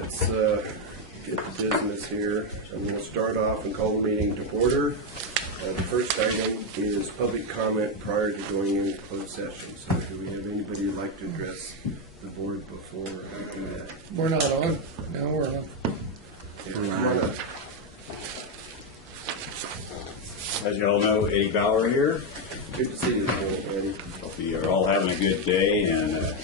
let's get to business here. I'm going to start off and call the meeting to order. The first item is public comment prior to going into closed session. So do we have anybody who'd like to address the board before we do that? We're not on. No, we're on. Yeah, come on up. As you all know, Eddie Bauer here. Good to see you this morning, Eddie. Hope you are all having a good day, and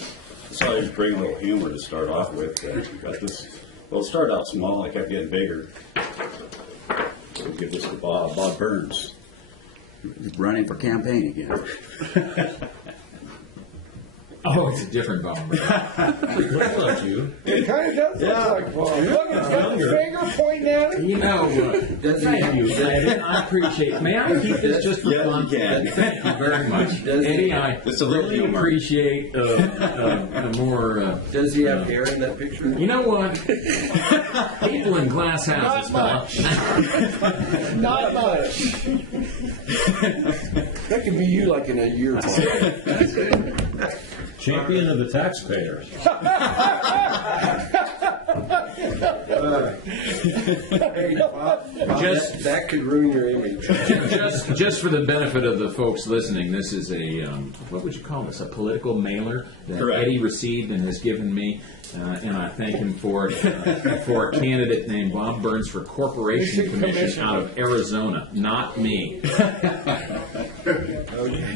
decided to bring a little humor to start off with. Got this. Well, it started out small. I kept getting bigger. We'll give this to Bob Burns. He's running for campaign again. Oh, it's a different Bob. Looks like you. It kind of does look like Bob. Look, it's got the finger pointing at it. You know what? Thank you, David. I appreciate it. May I keep this just for fun? You can. Thank you very much. Eddie, I really appreciate the more... Does he have hair in that picture? You know what? People in glass houses, fella. Not much. That could be you like in a year. Champion of the taxpayers. Hey, Bob, Just- that could ruin your image. Just for the benefit of the folks listening, this is a, what would you call this, a political mailer that Correct. Eddie received and has given me, and I thank him for it, for a candidate named Bob Burns for Corporation Commission out of Arizona, not me.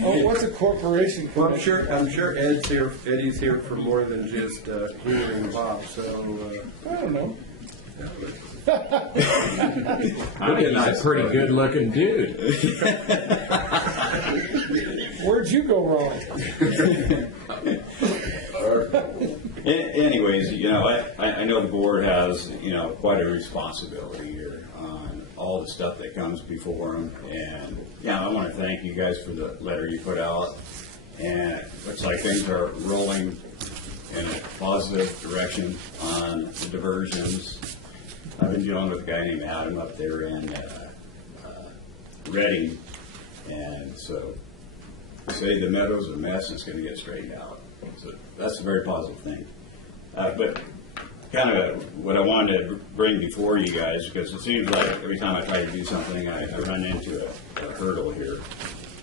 Oh, what's a corporation? Well, I'm sure Eddie's here for more than just humoring Bob. So I don't know. I think he's a pretty good-looking dude. Where'd you go wrong? Anyways, you know, I know the board has, you know, quite a responsibility here on all the stuff that comes before them. And, yeah, I want to thank you guys for the letter you put out. And it looks like things are rolling in a positive direction on the diversions. I've been dealing with a guy named Adam up there in Reading. And so, they say the meadow's a mess and it's going to get straightened out. So that's a very positive thing. But kind of what I wanted to bring before you guys, because it seems like every time I try to do something, I run into a hurdle here.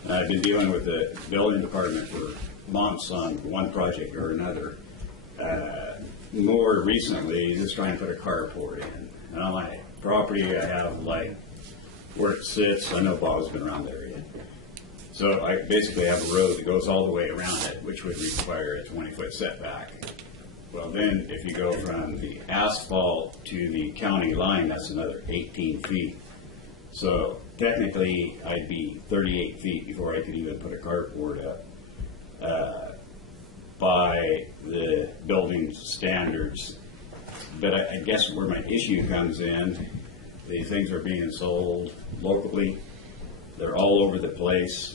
And I've been dealing with the building department for months on one project or another. More recently, just trying to put a carport in. And on my property, I have like where it sits. I know Bob's been around there yet. So I basically have a road that goes all the way around it, which would require a 20-foot setback. Well, then if you go from the asphalt to the county line, that's another 18 feet. So technically, I'd be 38 feet before I could even put a carport up by the building standards. But I guess where my issue comes in, these things are being sold locally. They're all over the place.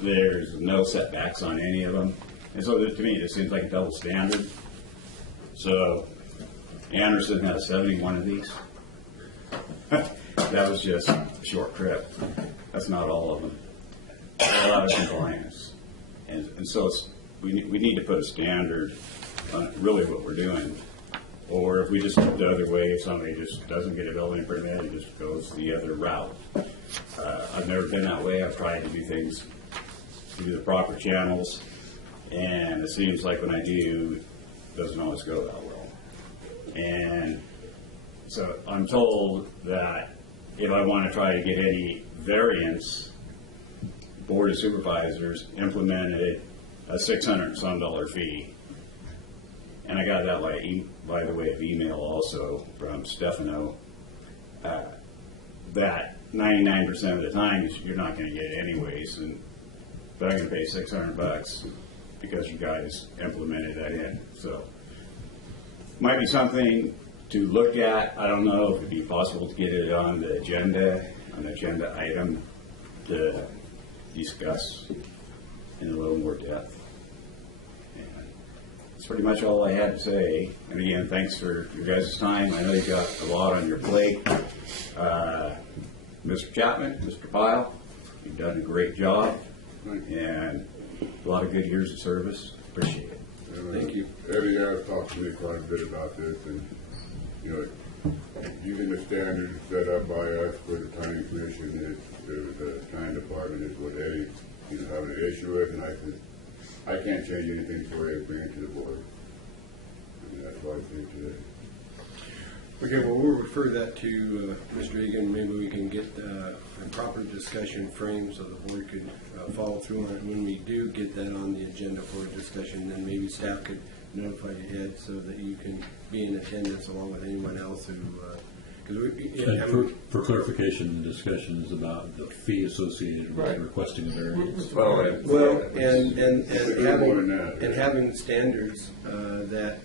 There's no setbacks on any of them. And so to me, it seems like a double standard. So Anderson has 71 of these. That was just a short trip. That's not all of them. A lot of compliance. And so we need to put a standard on really what we're doing. Or if we just go the other way, if somebody just doesn't get a building permit, it just goes the other route. I've never been that way. I've tried to do things through the proper channels, and it seems like when I do, it doesn't always go that well. And so I'm told that if I want to try to get any variance, Board of Supervisors implemented a $600 and some fee. And I got that by the way of email also from Stefano, that 99% of the time you're not going to get it anyways, but I'm going to pay $600 because you guys implemented that in. So might be something to look at. I don't know if it'd be possible to get it on the agenda, item to discuss in a little more depth. That's pretty much all I had to say. And again, thanks for your guys' time. I know you've got a lot on your plate. Mr. Chapman, Mr. Pyle, you've done a great job and a lot of good years of service. Appreciate it. Thank you. Eddie has talked to me quite a bit about this, and, you know, using the standards set up by us for the planning commission is, the planning department is what Eddie, having an issue with, and I can't change anything for you, bring it to the board. And that's why I say today. Okay, well, we'll refer that to Mr. Egan. Maybe we can get a proper discussion framed so the board could follow through on it. When we do get that on the agenda for a discussion, then maybe staff could notify you, Ed, so that you can be in attendance along with anyone else who, For clarification, the discussion is about the fee associated with requesting a variance. well, and having standards that,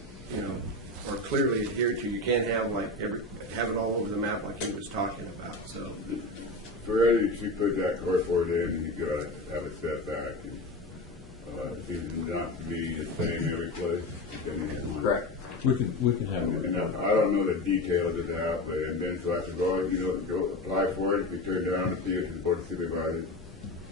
are clearly adhered to. You can't have have it all over the map like he was talking about. So For Eddie, she put that carport in, you gotta have a setback, and, it seems not to be the same every place. correct. We can have it. And I don't know the details of that, but, and then so I said, well, go apply for it, if you turn down the fee to the board of supervisors,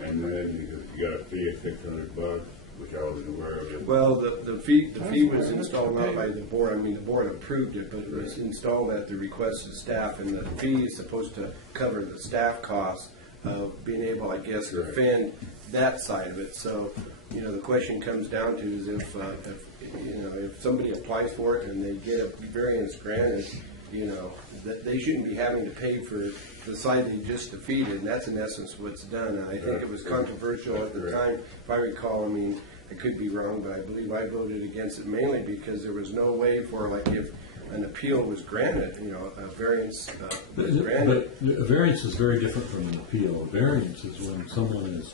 and then you got a fee of $600, which I wasn't aware of it. Well, the fee was installed not by the board. I mean, the board approved it, but it was installed at the request of staff, and the fee is supposed to cover the staff costs of being able, I guess, to defend that side of it. So, the question comes down to is if somebody applies for it and they get a variance granted, that they shouldn't be having to pay for the side they just defeated, and that's in essence what's done. And I think it was controversial at the time, if I recall. I mean, I could be wrong, but I believe I voted against it mainly because there was no way for, if an appeal was granted, a variance was granted. But a variance is very different from an appeal. A variance is when someone is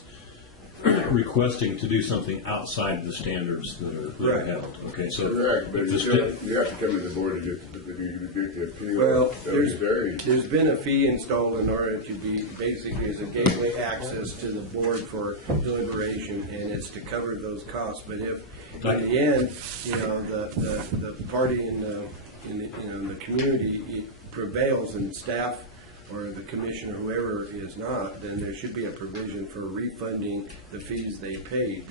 requesting to do something outside the standards that are held. Okay, so Correct, but you have to come to the board to get the appeal. Well, there's there's been a fee installed in order to be basically as a gateway access to the board for deliberation, and it's to cover those costs. But if in the end, the party in the community prevails and staff or the commission or whoever is not, then there should be a provision for refunding the fees they paid,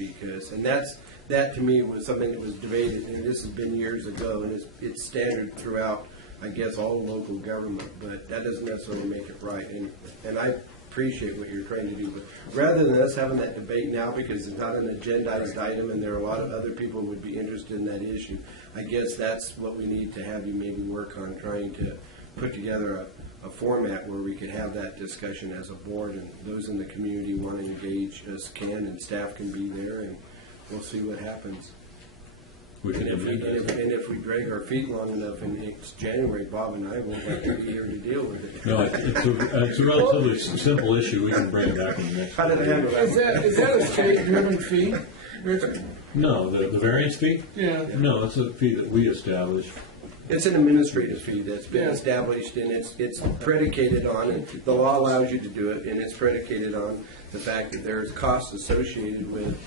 that to me was something that was debated, and this has been years ago, and it's standard throughout, I guess, all local government, but that doesn't necessarily make it right, and I appreciate what you're trying to do, but rather than us having that debate now, because it's not an agendized item, and there are a lot of other people who would be interested in that issue, I guess that's what we need to have you maybe work on, trying to put together a format where we could have that discussion as a board, and those in the community want to engage us can, and staff can be there, and we'll see what happens. we can And if we drag our feet long enough and it's January, Bob and I won't have to be here to deal with it. No, it's a relatively simple issue. We can bring it back in the next. How did it handle that? Is that a state-driven fee, Richard? No, the variance fee? Yeah. No, it's a fee that we establish. It's an administrative fee that's been established, and it's predicated on, and the law allows you to do it, and it's predicated on the fact that there's costs associated with,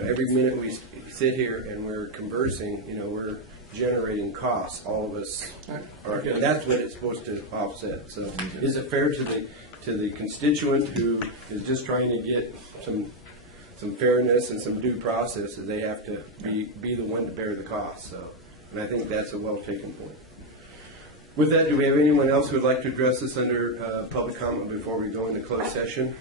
every minute we sit here and we're conversing, we're generating costs. All of us are, and that's what it's supposed to offset. So, is it fair to the constituent who is just trying to get some fairness and some due process, that they have to be the one to bear the cost? So. And I think that's a well-taken point. With that, do we have anyone else who would like to address this under public comment before we go into closed session?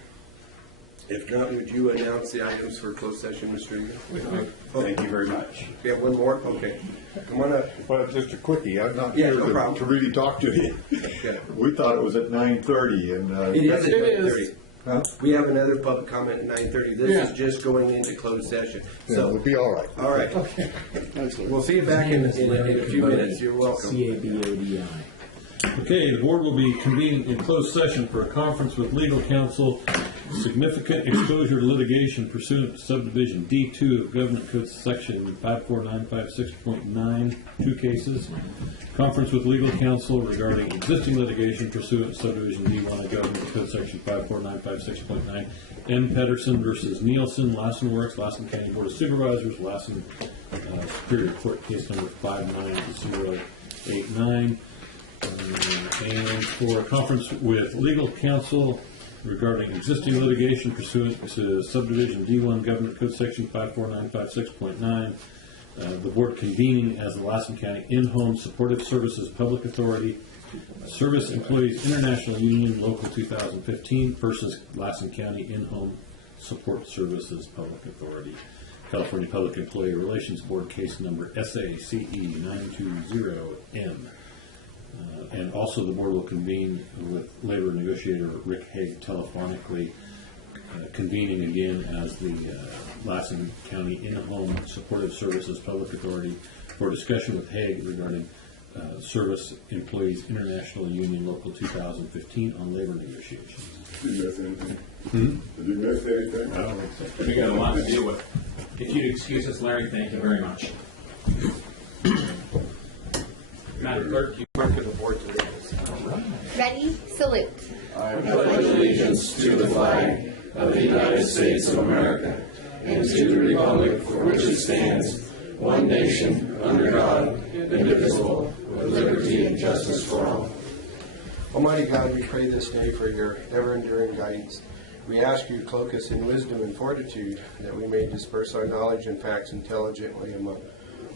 If not, would you announce the items for closed session, Mr. Egan? Thank you very much. We have one more? Okay. Come on up. Well, just a quickie. I'm not Yeah, here no problem. to really talk to you. Okay. We thought it was at 9:30, and It is at It 9:30. is. Huh? We have another public comment at 9:30. This is just going into closed session. yeah, we'll be all right. All right. We'll see you back in a few minutes. You're welcome. CABODI. Okay, the board will be convening in closed session for a conference with legal counsel, significant exposure to litigation pursuant to subdivision D2 of Government Code Section 54956.9, 2 cases. Conference with legal counsel regarding existing litigation pursuant to subdivision D1 of Government Code Section 54956.9, M. Pedersen versus Nielsen, Lassen Works, Lassen County Board of Supervisors, Lassen Superior Court case number 59089. And for a conference with legal counsel regarding existing litigation pursuant to subdivision D1 Government Code Section 54956.9, The board convening as the Lassen County In-Home Supportive Services Public Authority, Service Employees International Union Local 2015 versus Lassen County In-Home Support Services Public Authority, California Public Employee Relations Board case number SACE 920M. And also the board will convene with labor negotiator Rick Haig telephonically, convening again as the Lassen County In-Home Supportive Services Public Authority for discussion with Haig regarding Service Employees International Union Local 2015 on labor negotiations. Did you miss anything? Did you miss anything? I don't think so. We got a lot to deal with. If you'd excuse us, Larry, thank you very much. Madam Clerk, you mark the board today. Ready? Salute. I pledge allegiance to the flag of the United States of America and to the republic for which it stands, one nation, under God, indivisible, with liberty and justice for all. Almighty God, we pray this day for your ever-enduring guidance. We ask you to cloak us in wisdom and fortitude, that we may disperse our knowledge and facts intelligently among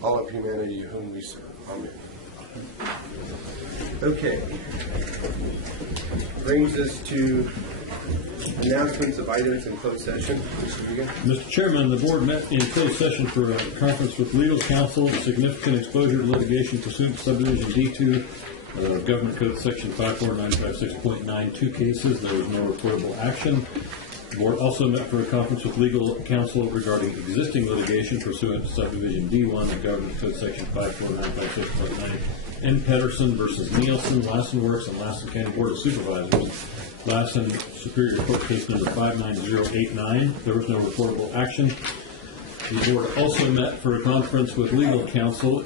all of humanity whom we serve. Amen. Okay. Brings us to announcements of items in closed session. Mr. Regan. Mr. Chairman, the board met in closed session for a conference with legal counsel, significant exposure to litigation pursuant to subdivision D2, Government Code Section 54956.92 cases. There was no reportable action. The board also met for a conference with legal counsel regarding existing litigation pursuant to subdivision D1 of Government Code Section 54956.9 N. Pedersen versus Nielsen, Lassen Works, and Lassen County Board of Supervisors. Lassen Superior Court case number 59089. There was no reportable action. The board also met for a conference with legal counsel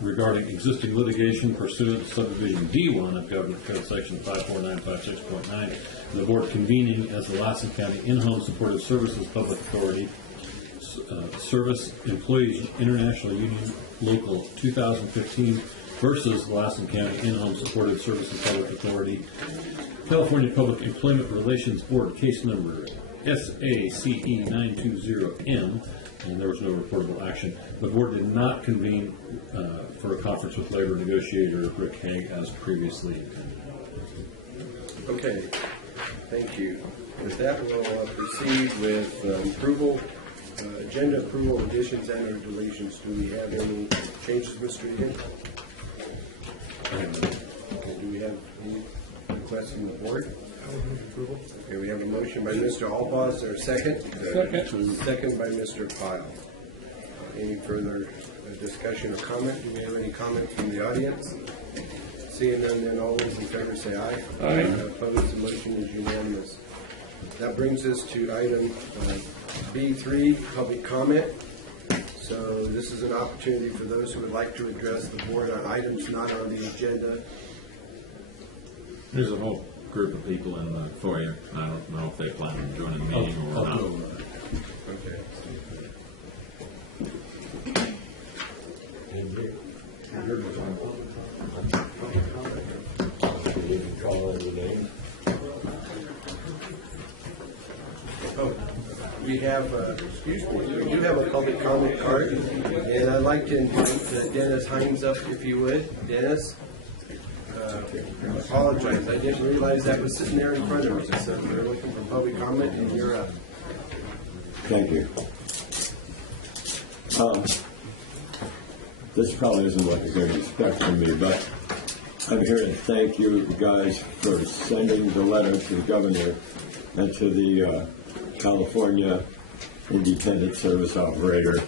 regarding existing litigation pursuant to subdivision D1 of Government Code Section 54956.9. The board convening as the Lassen County In-Home Supportive Services Public Authority, Service Employees International Union Local 2015 versus Lassen County In-Home Supportive Services Public Authority, California Public Employment Relations Board case number SACE 920M, and there was no reportable action. The board did not convene for a conference with labor negotiator Rick Haig as previously intended. Okay. Thank you. With that, we'll proceed with approval, agenda approval, additions and or deletions. Do we have any changes, Mr. Egan? Okay, do we have any requests from the board? Approval? Okay, we have a motion by Mr. Alba. Is there a second? Second by Mr. Pyle. Any further discussion or comment? Do we have any comment from the audience? Seeing none, then all those in favor say aye. Aye. Opposed, the motion is unanimous. That brings us to item B3, public comment. So this is an opportunity for those who would like to address the board on items not on the agenda. There's a whole group of people in the foyer. I don't know if they plan on joining the meeting or not. Okay. Oh, we have, excuse me, we do have a public comment card, and I'd like to invite Dennis Hines up, if you would. Dennis? I apologize, I didn't realize that was sitting there in front of me. So we're looking for public comment, and you're up. Thank you. This probably isn't what you're going to expect from me, but I'm here to thank you guys for sending the letter to the governor and to the California Independent Service Operator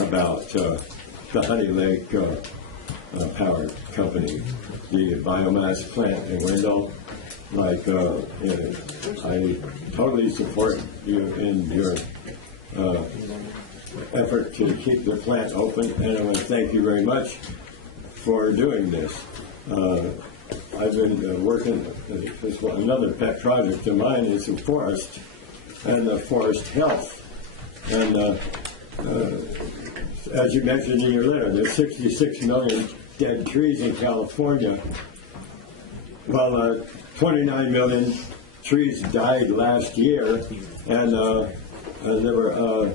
about the Honey Lake Power Company, the biomass plant in Wendell. Like, I totally support you in your effort to keep the plant open, and I want to thank you very much for doing this. I've been working, another pet project of mine is the forest and the forest health. And as you mentioned in your letter, there's 66 million dead trees in California. Well, 29 million trees died last year, and there were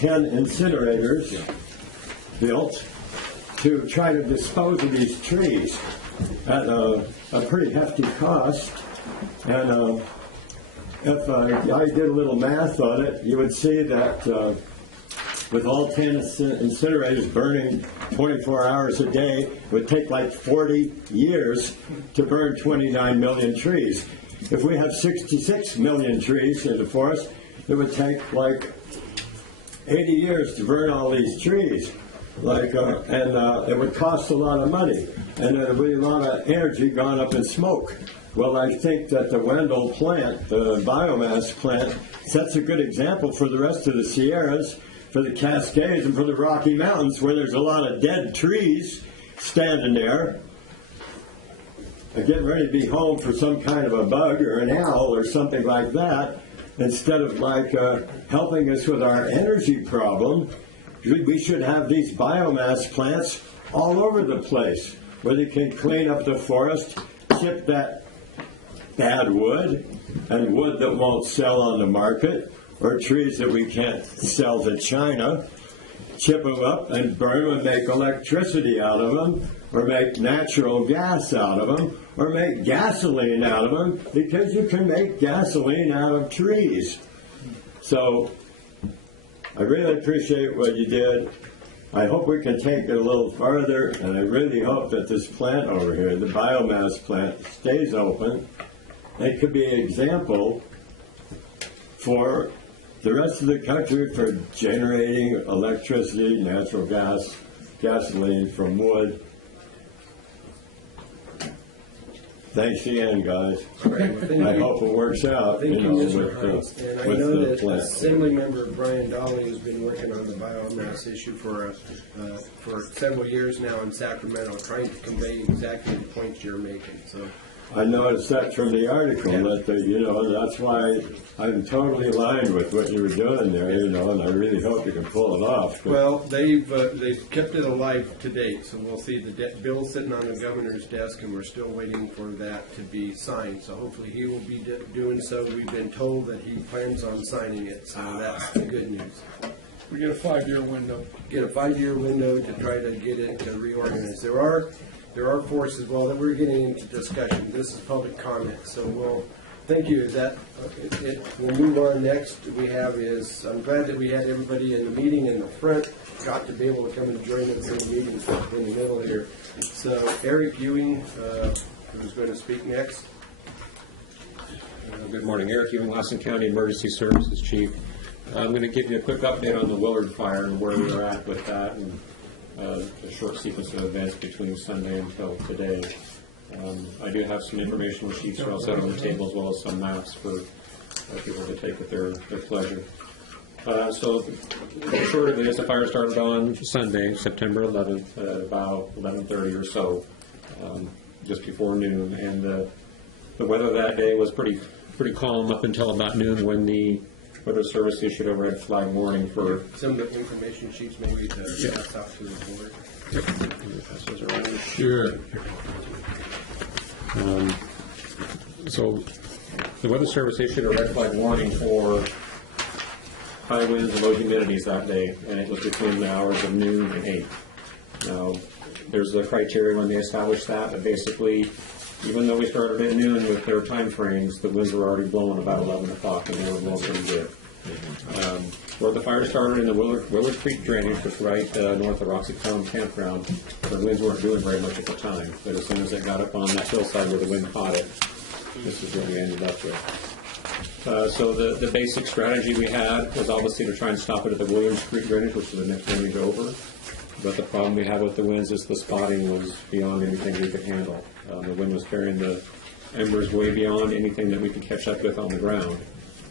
10 incinerators built to try to dispose of these trees at a pretty hefty cost. And if I did a little math on it, you would see that with all 10 incinerators burning 24 hours a day, it would take like 40 years to burn 29 million trees. If we have 66 million trees in the forest, it would take like 80 years to burn all these trees. And it would cost a lot of money, and there would be a lot of energy gone up in smoke. Well, I think that the Wendell plant, the biomass plant, sets a good example for the rest of the Sierras, for the Cascades, and for the Rocky Mountains, where there's a lot of dead trees standing there, getting ready to be home for some kind of a bug or an owl or something like that, instead of helping us with our energy problem. We should have these biomass plants all over the place, where they can clean up the forest, chip that bad wood, and wood that won't sell on the market, or trees that we can't sell to China, chip them up and burn them and make electricity out of them, or make natural gas out of them, or make gasoline out of them, because you can make gasoline out of trees. So I really appreciate what you did. I hope we can take it a little farther, and I really hope that this plant over here, the biomass plant, stays open. It could be an example for the rest of the country for generating electricity, natural gas, gasoline from wood. Thanks again, guys. I hope it works out. Thank you, Mr. with Hines. And I with know the that plant. Assembly Member Brian Dolly has been working on the biomass issue for several years now in Sacramento, trying to convey exactly the points you're making. So I noticed that from the article, that that's why I'm totally aligned with what you were doing there, and I really hope you can pull it off. well, they've kept it alive to date, so we'll see the bill sitting on the governor's desk, and we're still waiting for that to be signed. So hopefully he will be doing so. We've been told that he plans on signing it, so that's the good news. We get a 5-year window. Get a 5-year window to try to get it to reorganize. There are forces, well, that we're getting into discussion. This is public comment, so we'll, thank you. We'll move on. Next we have is, I'm glad that we had everybody in the meeting in the front, got to be able to come and join us in the meeting in the middle here. So Eric Ewing, who's going to speak next. Good morning, Eric Ewing, Lassen County Emergency Services Chief. I'm going to give you a quick update on the Willard fire and where we are at with that, and a short sequence of events between Sunday until today. I do have some informational sheets for all set on the table, as well as some maps for people to take at their pleasure. So the short of it is the fire started on Sunday, September 11th, at about 11:30 or so, just before noon. And the weather that day was pretty calm up until about noon, when the Weather Service issued a red flag warning for some of the information sheets maybe to pass out to the board. Pass those around. Sure. So the Weather Service issued a red flag warning for high winds and low humidities that day, and it was between the hours of noon and 8. Now, there's a criteria when they established that, but basically, even though we started at noon with their time frames, the winds were already blowing about 11 o'clock, and they were blowing pretty good. Where the fire started in the Willard Creek drainage, just right north of Roxy Town Campground, the winds weren't doing very much at the time, but as soon as it got up on that hillside where the wind caught it, this is what we ended up with. So the basic strategy we had was obviously to try and stop it at the Williams Creek drainage, which is the next drainage over. But the problem we had with the winds is the spotting was beyond anything we could handle. The wind was carrying the embers way beyond anything that we could catch up with on the ground.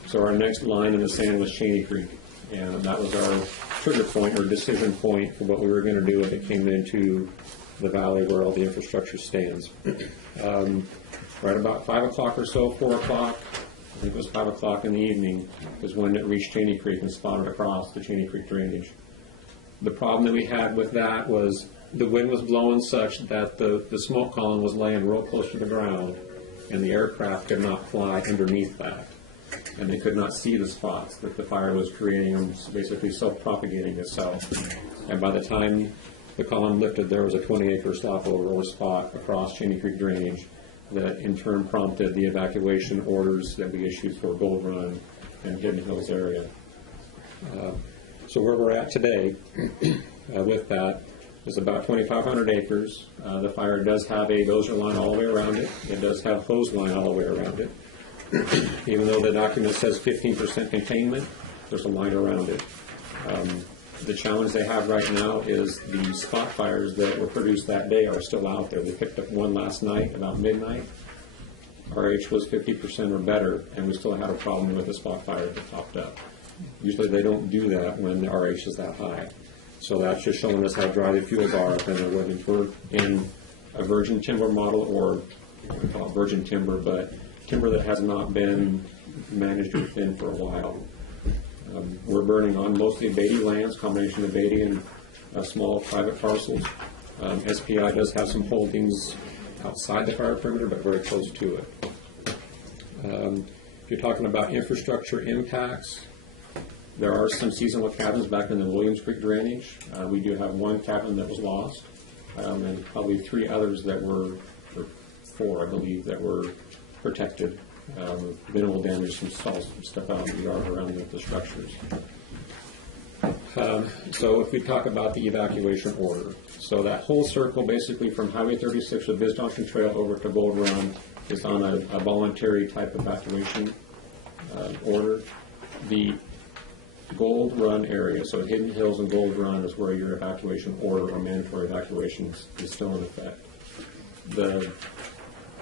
So our next line in the sand was Cheney Creek, and that was our trigger point or decision point for what we were going to do if it came into the valley where all the infrastructure stands. Right about 5 o'clock or so, 4 o'clock, I think it was 5 o'clock in the evening, is when it reached Cheney Creek and spotted across the Cheney Creek drainage. The problem that we had with that was the wind was blowing such that the smoke column was laying real close to the ground, and the aircraft could not fly underneath that. and they could not see the spots that the fire was creating, and basically self-propagating itself. And by the time the column lifted, there was a 20-acre stopover or spot across Cheney Creek drainage that in turn prompted the evacuation orders that we issued for Gold Run and Hidden Hills area. So where we're at today with that is about 2,500 acres. The fire does have a dozer line all the way around it. It does have hose line all the way around it. Even though the document says 15% containment, there's a line around it. The challenge they have right now is the spot fires that were produced that day are still out there. They picked up one last night about midnight. RH was 50% or better, and we still had a problem with the spot fire that popped up. Usually they don't do that when the RH is that high. So that's just showing us how dry the fuels are, and they're looking for in a virgin timber model, or we call it virgin timber, but timber that has not been managed or thinned for a while. We're burning on mostly Beatty lands, combination of Beatty and small private parcels. SPI does have some holdings outside the fire perimeter, but very close to it. If you're talking about infrastructure impacts, there are some seasonal cabins back in the Williams Creek drainage. We do have one cabin that was lost, and probably 3 others that were, or 4, I believe, that were protected. Minimal damage, some stuff out in the yard around the structures. So if we talk about the evacuation order, so that whole circle basically from Highway 36 with Bisdonson Trail over to Gold Run is on a voluntary type evacuation order. The Gold Run area, so Hidden Hills and Gold Run is where your evacuation order or mandatory evacuation is still in effect.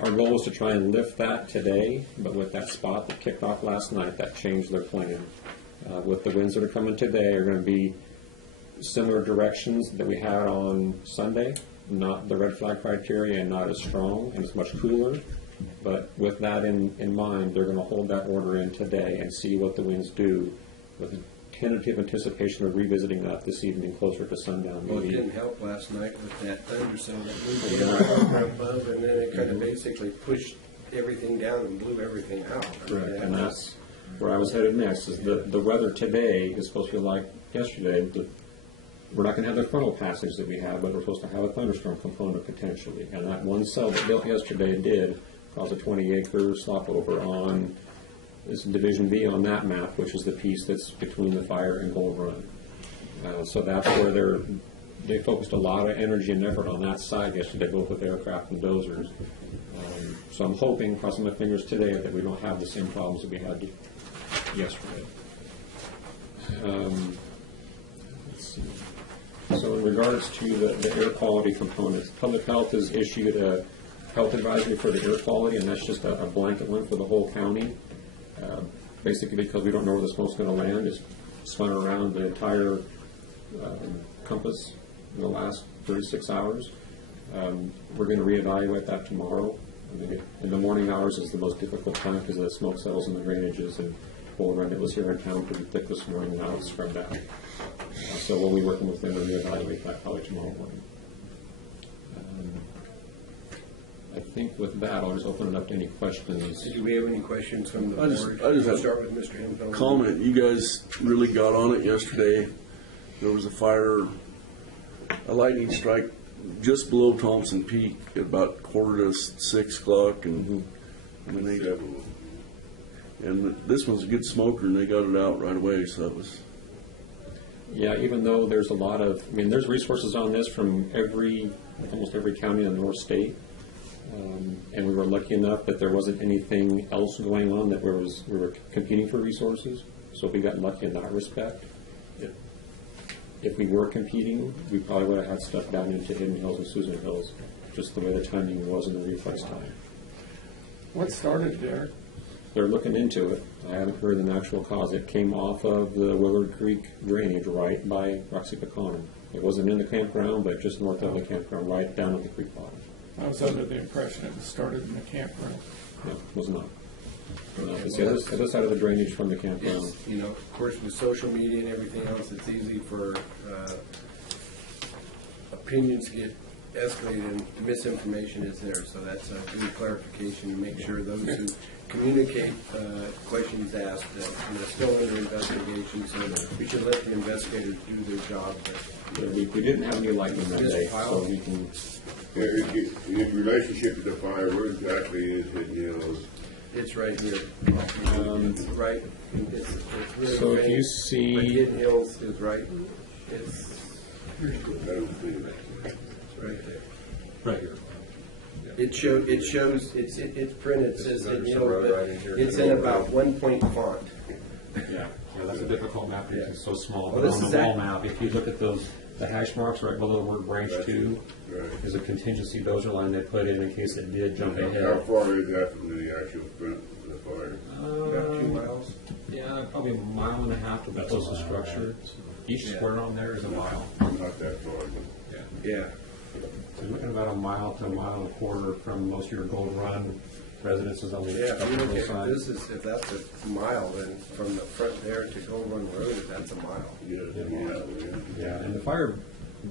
Our goal is to try and lift that today, but with that spot that kicked off last night, that changed their plan. With the winds that are coming today are going to be similar directions that we had on Sunday, not the red flag criteria and not as strong and it's much cooler. But with that in mind, they're going to hold that order in today and see what the winds do with a tentative anticipation of revisiting that this evening closer to sundown. Well, it didn't help last night with that thunderstorm that blew above, and then it kind of basically pushed everything down and blew everything out. Correct, and that's where I was headed next, is the weather today is supposed to be like yesterday. We're not going to have the frontal passage that we have, but we're supposed to have a thunderstorm component potentially. And that one cell that built yesterday did cause a 20-acre stopover on this Division V on that map, which is the piece that's between the fire and Gold Run. So that's where they focused a lot of energy and effort on that side yesterday, both with aircraft and dozers. So I'm hoping, crossing my fingers today, that we don't have the same problems that we had yesterday. Let's see. So in regards to the air quality components, Public Health has issued a health advisory for the air quality, and that's just a blanket one for the whole county. Basically because we don't know where the smoke's going to land. It's spun around the entire compass in the last 36 hours. We're going to reevaluate that tomorrow. In the morning hours is the most difficult time because of the smoke settles in the drainages, and Gold Run, it was here in town pretty thick this morning, and now it's scrubbed out. So we'll be working with them to reevaluate that probably tomorrow morning. I think with that, I'll just open it up to any questions. Do we have any questions from the board? I just We'll start with Mr. Hemphill. comment. You guys really got on it yesterday. There was a fire, a lightning strike just below Thompson Peak at about 5:45, and I mean and this one's a good smoker, and they got it out right away. So that was. Yeah, even though there's a lot of, there's resources on this from almost every county in the North State. And we were lucky enough that there wasn't anything else going on that we were competing for resources. So we got lucky in that respect. If we were competing, we probably would have had stuff down into Hidden Hills and Susan Hills, just the way the timing was in the reflex time. What started there? They're looking into it. I haven't heard the actual cause. It came off of the Willard Creek drainage right by Roxy Pecan. It wasn't in the campground, but just north of the campground, right down at the creek bottom. I was under the impression it started in the campground. No, it was not. No, it's the other side of the drainage from the campground. Of course, with social media and everything else, it's easy for opinions get escalated and misinformation is there, so that's a good clarification to make sure those who communicate questions asked that still under investigation, so we should let the investigators do their job. We didn't have any lightning that day, so we can. In relationship to the fire, where exactly is it, It's right here. It's right. It's really So if you faint, see- but Hidden Hills is right. It's I don't see it. right there. Right here. It shows. It's printed. It says Hidden Hills, road but right in here. it's in about 1-point font. Yeah, that's a difficult map because it's so small. Well, But this on is the wall that- map, if you look at those, the hash marks right below the word branch 2, Right. is a contingency dozer line they put in case it did jump How ahead. far is that from the actual front of the fire? About 2 miles. Yeah, probably a mile and a half to the closest structure. Each Yeah. square on there is a mile. Not that far, but Yeah. So you're looking about a mile to a mile and a quarter from most of your Gold Run residences on the Yeah, if you look upper at, side. if that's a mile, then from the front there to Gold Run Road, that's a mile. Yeah, and the fire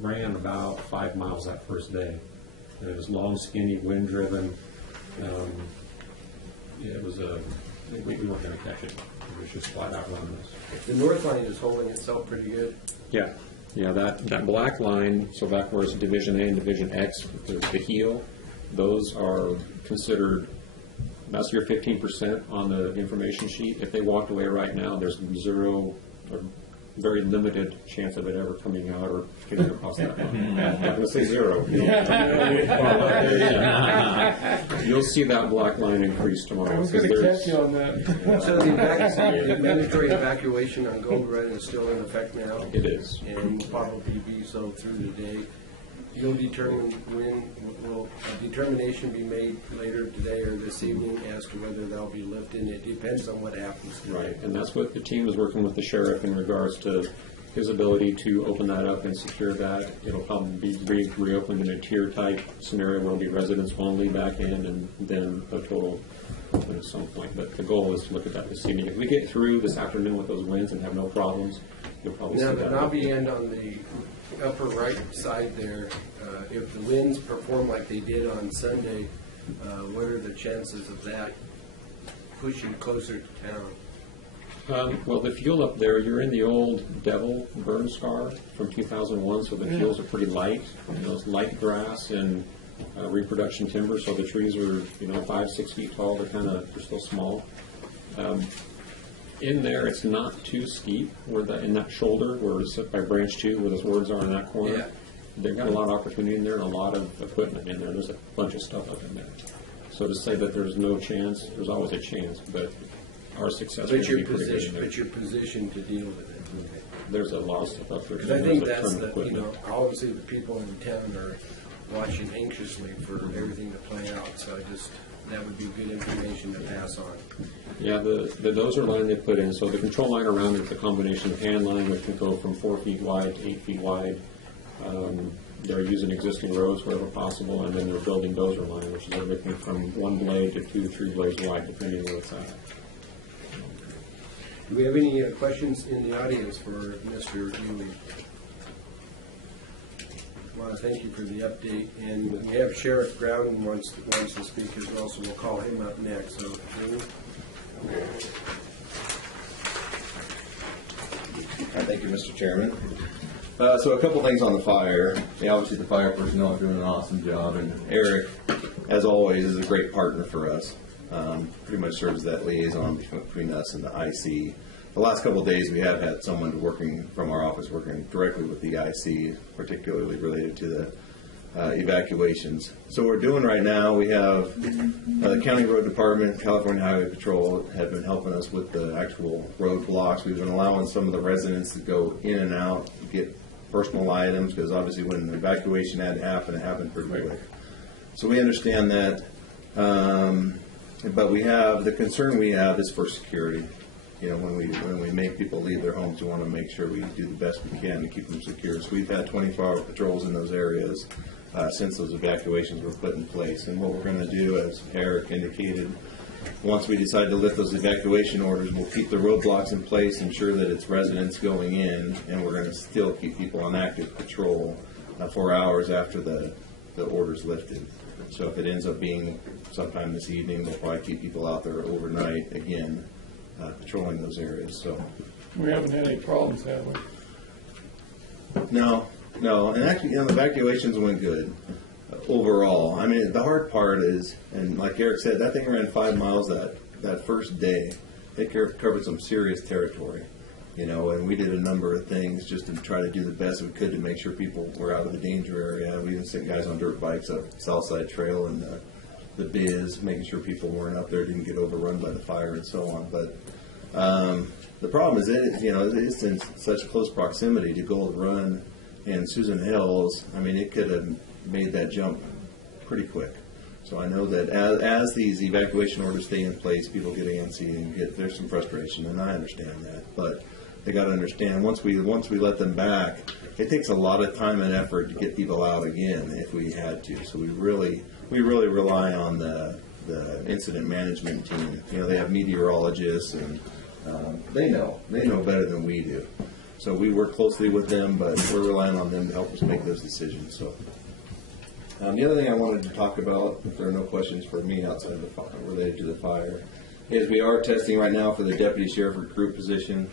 ran about 5 miles that first day. And it was long, skinny, wind-driven. It was we weren't going to catch it. It was just flat out running us. The north line is holding itself pretty good. Yeah, that black line, so back where it's Division A and Division X, the heel, those are considered, that's your 15% on the information sheet. If they walked away right now, there's zero or very limited chance of it ever coming out or getting across that line. I'm going to say zero. You'll see that black line increase tomorrow. I was going to catch you on that. So the mandatory evacuation on Gold Run is still in effect now? It is. And will probably be so through the day. You'll determine will a determination be made later today or this evening as to whether they'll be lifted? It depends on what happens today. Right, and that's what the team is working with the sheriff in regards to his ability to open that up and secure that. It'll probably be reopened in a tier type scenario where it'll be residents only back in and then a total open at some point. But the goal is to look at that this evening. If we get through this afternoon with those winds and have no problems, you'll probably Now, see the that. knobby end on the upper right side there, if the winds perform like they did on Sunday, what are the chances of that pushing closer to town? Well, the fuel up there, you're in the old Devil burn scar from 2001, so the fuels are pretty light. It's light grass and reproduction timber, so the trees are 5-6 feet tall. They're still small. In there, it's not too steep. In that shoulder, where it's by branch 2, where those words are in that corner, Yeah. they've got a lot of opportunity in there and a lot of equipment in there. There's a bunch of stuff up in there. So to say that there's no chance, there's always a chance, but our success rate But will you're be pretty good in there. positioned to deal with it. There's a lot of stuff up there. Because I think There's a that's ton of equipment. obviously the people in town are watching anxiously for everything to play out. So that would be good information to pass on. Yeah, the dozer line they put in, so the control line around it is a combination of hand line, which can go from 4 feet wide to 8 feet wide. They're using existing roads wherever possible, and then they're building dozer line, which is everything from 1 blade to 2 to 3 blades wide, depending on where it's at. Do we have any questions in the audience for Mr. Ewing? I want to thank you for the update, and we have Sheriff Ground wants to speak as well, so we'll call him up next. So, Jamie? Thank you, Mr. Chairman. So a couple things on the fire. Obviously, the fire personnel are doing an awesome job, and Eric, as always, is a great partner for us. Pretty much serves that liaison between us and the IC. The last couple of days, we have had someone working from our office working directly with the IC, particularly related to the evacuations. So what we're doing right now, we have the County Road Department, California Highway Patrol have been helping us with the actual road blocks. We've been allowing some of the residents to go in and out, get personal items, because obviously when the evacuation had to happen, it happened pretty quick. So we understand that, but the concern we have is for security. When we make people leave their homes, we want to make sure we do the best we can to keep them secure. So we've had 24-hour patrols in those areas since those evacuations were put in place. And what we're going to do, as Eric indicated, once we decide to lift those evacuation orders, we'll keep the roadblocks in place, ensure that it's residents going in, and we're going to still keep people on active patrol 4 hours after the the orders lifted. So if it ends up being sometime this evening, we'll probably keep people out there overnight again, patrolling those areas. So We haven't had any problems, have we? no, and actually, the evacuations went good overall. I mean, the hard part is, and like Eric said, that thing ran 5 miles that first day. They covered some serious territory, and we did a number of things just to try to do the best we could to make sure people were out of the danger area. We even sent guys on dirt bikes up Southside Trail and the Biz, making sure people weren't up there, didn't get overrun by the fire and so on. But the problem is, it's in such close proximity to Gold Run and Susan Hills. I mean, it could have made that jump pretty quick. So I know that as these evacuation orders stay in place, people get antsy and there's some frustration, and I understand that. But they got to understand once we let them back, it takes a lot of time and effort to get people out again if we had to. So we really rely on the incident management team. They have meteorologists, and they know better than we do. So we work closely with them, but we're relying on them to help us make those decisions. So. The other thing I wanted to talk about, if there are no questions for me outside of the fire, related to the fire, is we are testing right now for the deputy sheriff recruit position.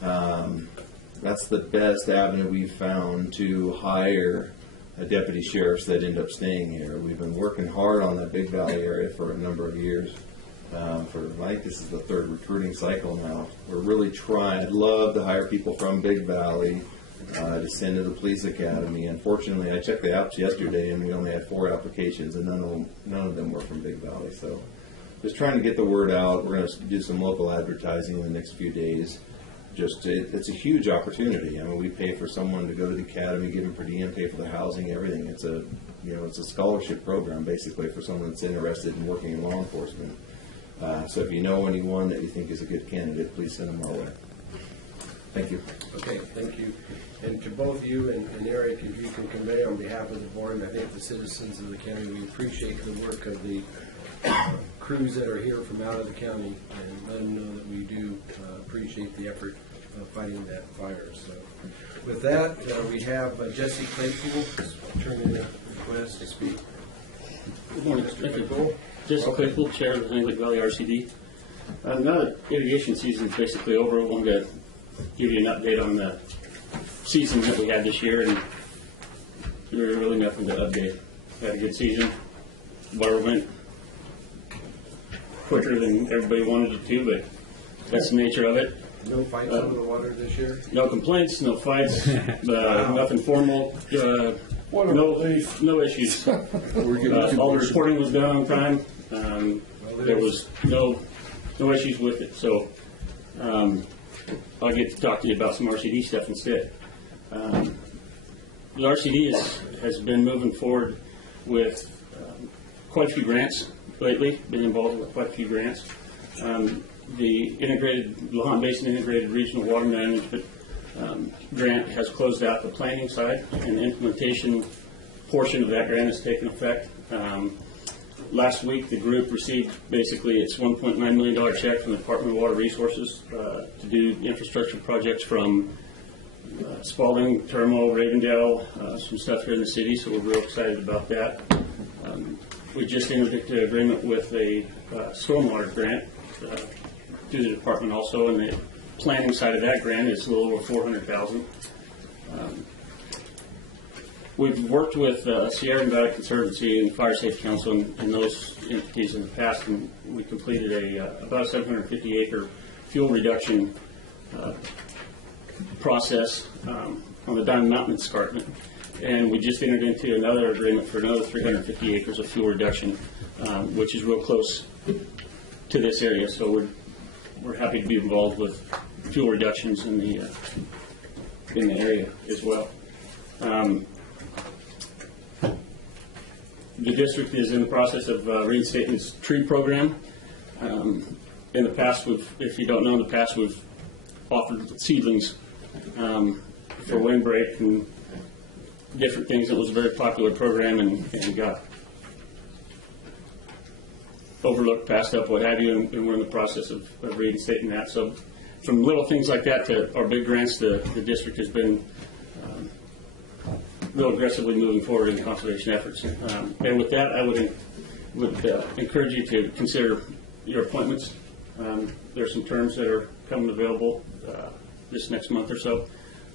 That's the best avenue we've found to hire deputy sheriffs that end up staying here. We've been working hard on that Big Valley area for a number of years. I think this is the 3rd recruiting cycle now. We're really trying. I'd love to hire people from Big Valley to send to the police academy. Unfortunately, I checked the apps yesterday, and we only had 4 applications, and none of them were from Big Valley. So, just trying to get the word out. We're going to do some local advertising in the next few days. It's a huge opportunity. I mean, we pay for someone to go to the academy, give them per diem, pay for their housing, everything. It's a scholarship program basically for someone that's interested in working in law enforcement. So, if you know anyone that you think is a good candidate, please send them our way. Thank you. Okay, thank you. And to both you and Eric, if you can convey on behalf of the board, and I think the citizens of the county, we appreciate the work of the crews that are here from out of the county, and let them know that we do appreciate the effort of fighting that fire. So with that, we have Jesse Claypool. I'll turn in a request to speak. Good morning, Mr. Claypool. Jesse Claypool, Chair of the Lake Valley RCD. Now that irrigation season is basically over, we're going to give you an update on the season that we had this year, and there's really nothing to update. We had a good season. Water went quicker than everybody wanted it to, but that's the nature of it. No fights over the water this year? No complaints, no fights, nothing formal, no issues. All the reporting was done on time. There was no issues with it, so I'll get to talk to you about some RCD stuff instead. The RCD has been moving forward with quite a few grants lately, been involved with quite a few grants. The Lassen Basin Integrated Regional Water Management grant has closed out the planning side, and the implementation portion of that grant has taken effect. Last week, the group received basically its $1.9 million check from the Department of Water Resources to do infrastructure projects from Spalding, Termo, Ravendale, some stuff here in the city, so we're real excited about that. We just entered into agreement with a stormwater grant through the department also, and the planning side of that grant is a little over $400,000. We've worked with Sierra Nevada Conservancy and the Fire Safety Council and those entities in the past, and we completed about a 750-acre fuel reduction process on the Diamond Mountain Escarpment. And we just entered into another agreement for another 350 acres of fuel reduction, which is real close to this area. So we're happy to be involved with fuel reductions in the area as well. The district is in the process of reinstating its tree program. In the past, if you don't know, in the past we've offered seedlings for windbreak and different things. It was a very popular program and got overlooked, passed up, what have you, and we're in the process of reinstating that. So from little things like that to our big grants, the district has been real aggressively moving forward in conservation efforts. And with that, I would encourage you to consider your appointments. There are some terms that are coming available this next month or so,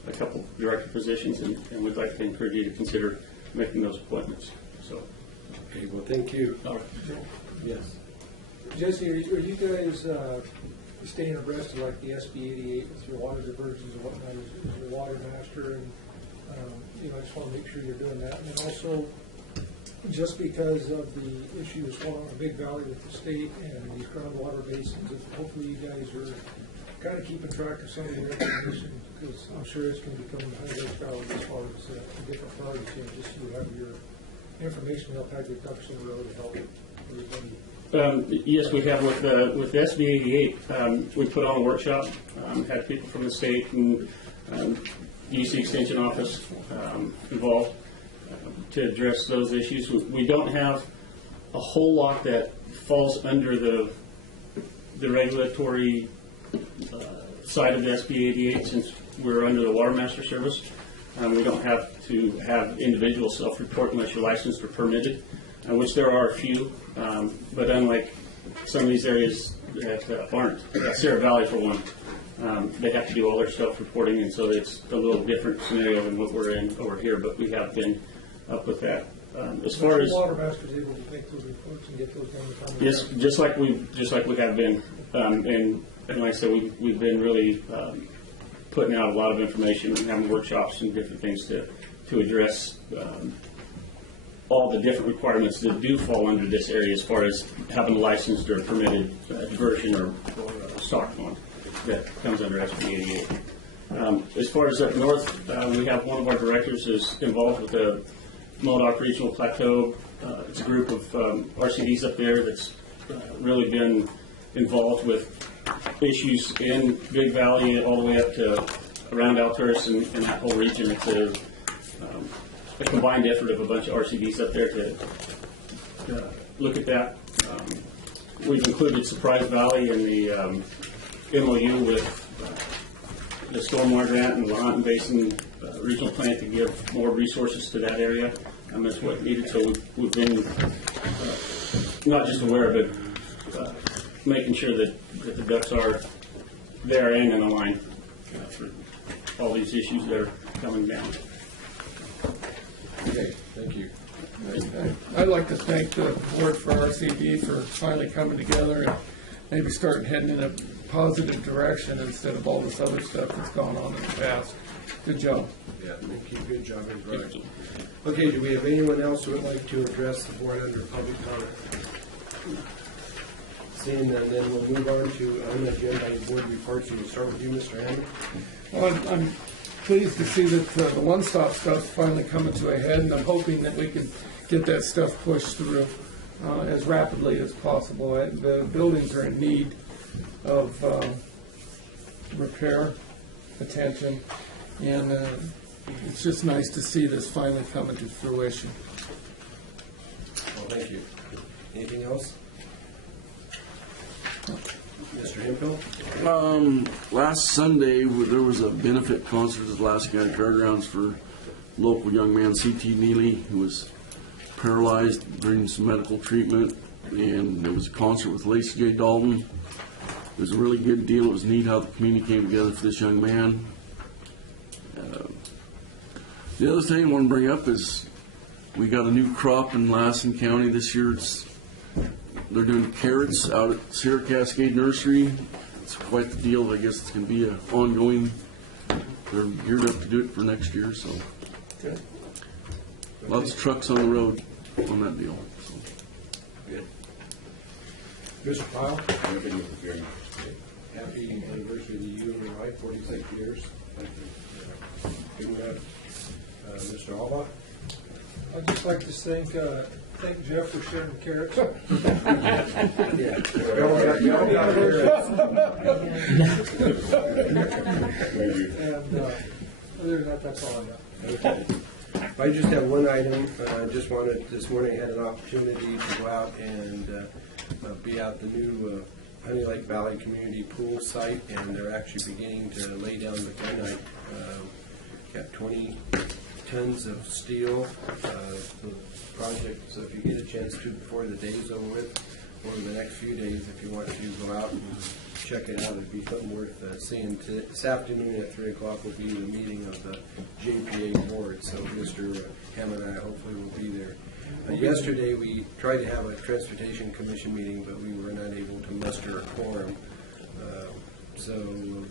a couple director positions, and we'd like to encourage you to consider making those appointments. So, Okay, well, thank you. all right. Yes. Jesse, are you guys staying abreast of like the SB 88 with your water diversions and whatnot as your water master? And I just want to make sure you're doing that. And then also, just because of the issues going on in Big Valley with the state and these groundwater basins, hopefully you guys are kind of keeping track of some of the recognition, because I'm sure it's going to become a high valley as far as different priority changes. So you have your information, you'll have your ducks in a row to help everybody. Yes, we have with SB 88. We put on a workshop, had people from the state and UC Extension Office involved to address those issues. We don't have a whole lot that falls under the regulatory side of the SB 88 since we're under the Water Master Service. We don't have to have individual self-report unless you're licensed or permitted, which there are a few, but unlike some of these areas that aren't, Sierra Valley for one, they have to do all their self-reporting, and so it's a little different scenario than what we're in over here, but we have been up with that. As far as water master's able to take those reports and get those done. Yes, just like we have been, and like I said, we've been really putting out a lot of information and having workshops and different things to address all the different requirements that do fall under this area as far as having a licensed or permitted diversion or stock pond that comes under SB 88. As far as up north, we have one of our directors is involved with the Modoc Regional Plateau. It's a group of RCDs up there that's really been involved with issues in Big Valley all the way up to around Alturas and that whole region. It's a combined effort of a bunch of RCDs up there to look at that. We've included Surprise Valley in the MOU with the Stormwater Grant and the Lahontan Basin Regional Plan to give more resources to that area. That's what needed. So we've been not just aware of it, making sure that the ducks are there and in a line for all these issues that are coming down. Okay, thank you. I'd like to thank the board for RCD for finally coming together and maybe starting heading in a positive direction instead of all this other stuff that's gone on in the past. Good job. Yeah, thank you. Good job, everybody. Okay, do we have anyone else who would like to address the board under public comment? Seeing none, then we'll move on to unagenda board reports. We'll start with you, Mr. Hammond. Well, I'm pleased to see that the one-stop stuff's finally coming to a head, and I'm hoping that we can get that stuff pushed through as rapidly as possible. The buildings are in need of repair, attention, and it's just nice to see this finally coming to fruition. Well, thank you. Anything else? Mr. Hemphill? Last Sunday, there was a benefit concert at the Lassen County Fairgrounds for local young man C.T. Neely, who was paralyzed during some medical treatment, and there was a concert with Lacey J. Dalton. It was a really good deal. It was neat how the community came together for this young man. The other thing I want to bring up is we got a new crop in Lassen County this year. They're doing carrots out at Sierra Cascade Nursery. It's quite the deal. I guess it's going to be an ongoing. They're geared up to do it for next year, so Good. lots of trucks on the road on that deal. So. Good. Mr. Pyle? Nothing with the chairman. Happy anniversary to you and your wife, 46 years. Thank you. Good enough. Mr. Alba? I'd just like to thank Jeff for sharing the carrots. Yeah. Y'all got carrots. Thank you. And other than that, that's all I got. Okay. I just have one item. I just wanted, this morning I had an opportunity to go out and be out the new Honey Lake Valley Community Pool site, and they're actually beginning to lay down the gunite. Got 20 tons of steel. The project, so if you get a chance to before the day's over with, over the next few days, if you want to go out and check it out, it'd be something worth seeing. This afternoon at 3 o'clock will be the meeting of the JPA board, so Mr. Hammond and I hopefully will be there. Yesterday, we tried to have a Transportation Commission meeting, but we were not able to muster a quorum.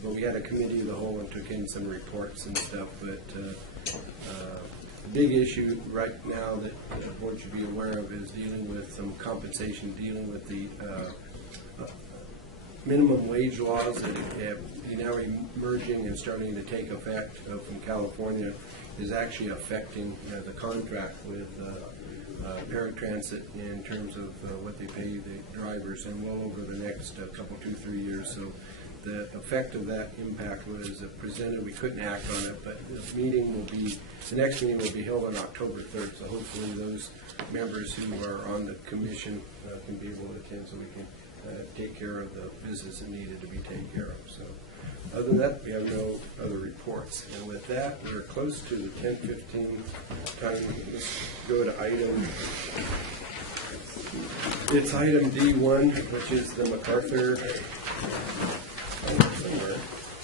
But we had a committee of the whole and took in some reports and stuff, but the big issue right now that the board should be aware of is dealing with some compensation, dealing with the minimum wage laws that have now emerging and starting to take effect from California is actually affecting the contract with paratransit in terms of what they pay the drivers, and well over the next couple, 2-3 years. So the effect of that impact was presented. We couldn't act on it, but the next meeting will be held on October 3rd. So hopefully those members who are on the commission can be able to attend, so we can take care of the business that needed to be taken care of. So other than that, we have no other reports. And with that, we're close to the 10:15 time. Let's go to it's item D1, which is the MacArthur.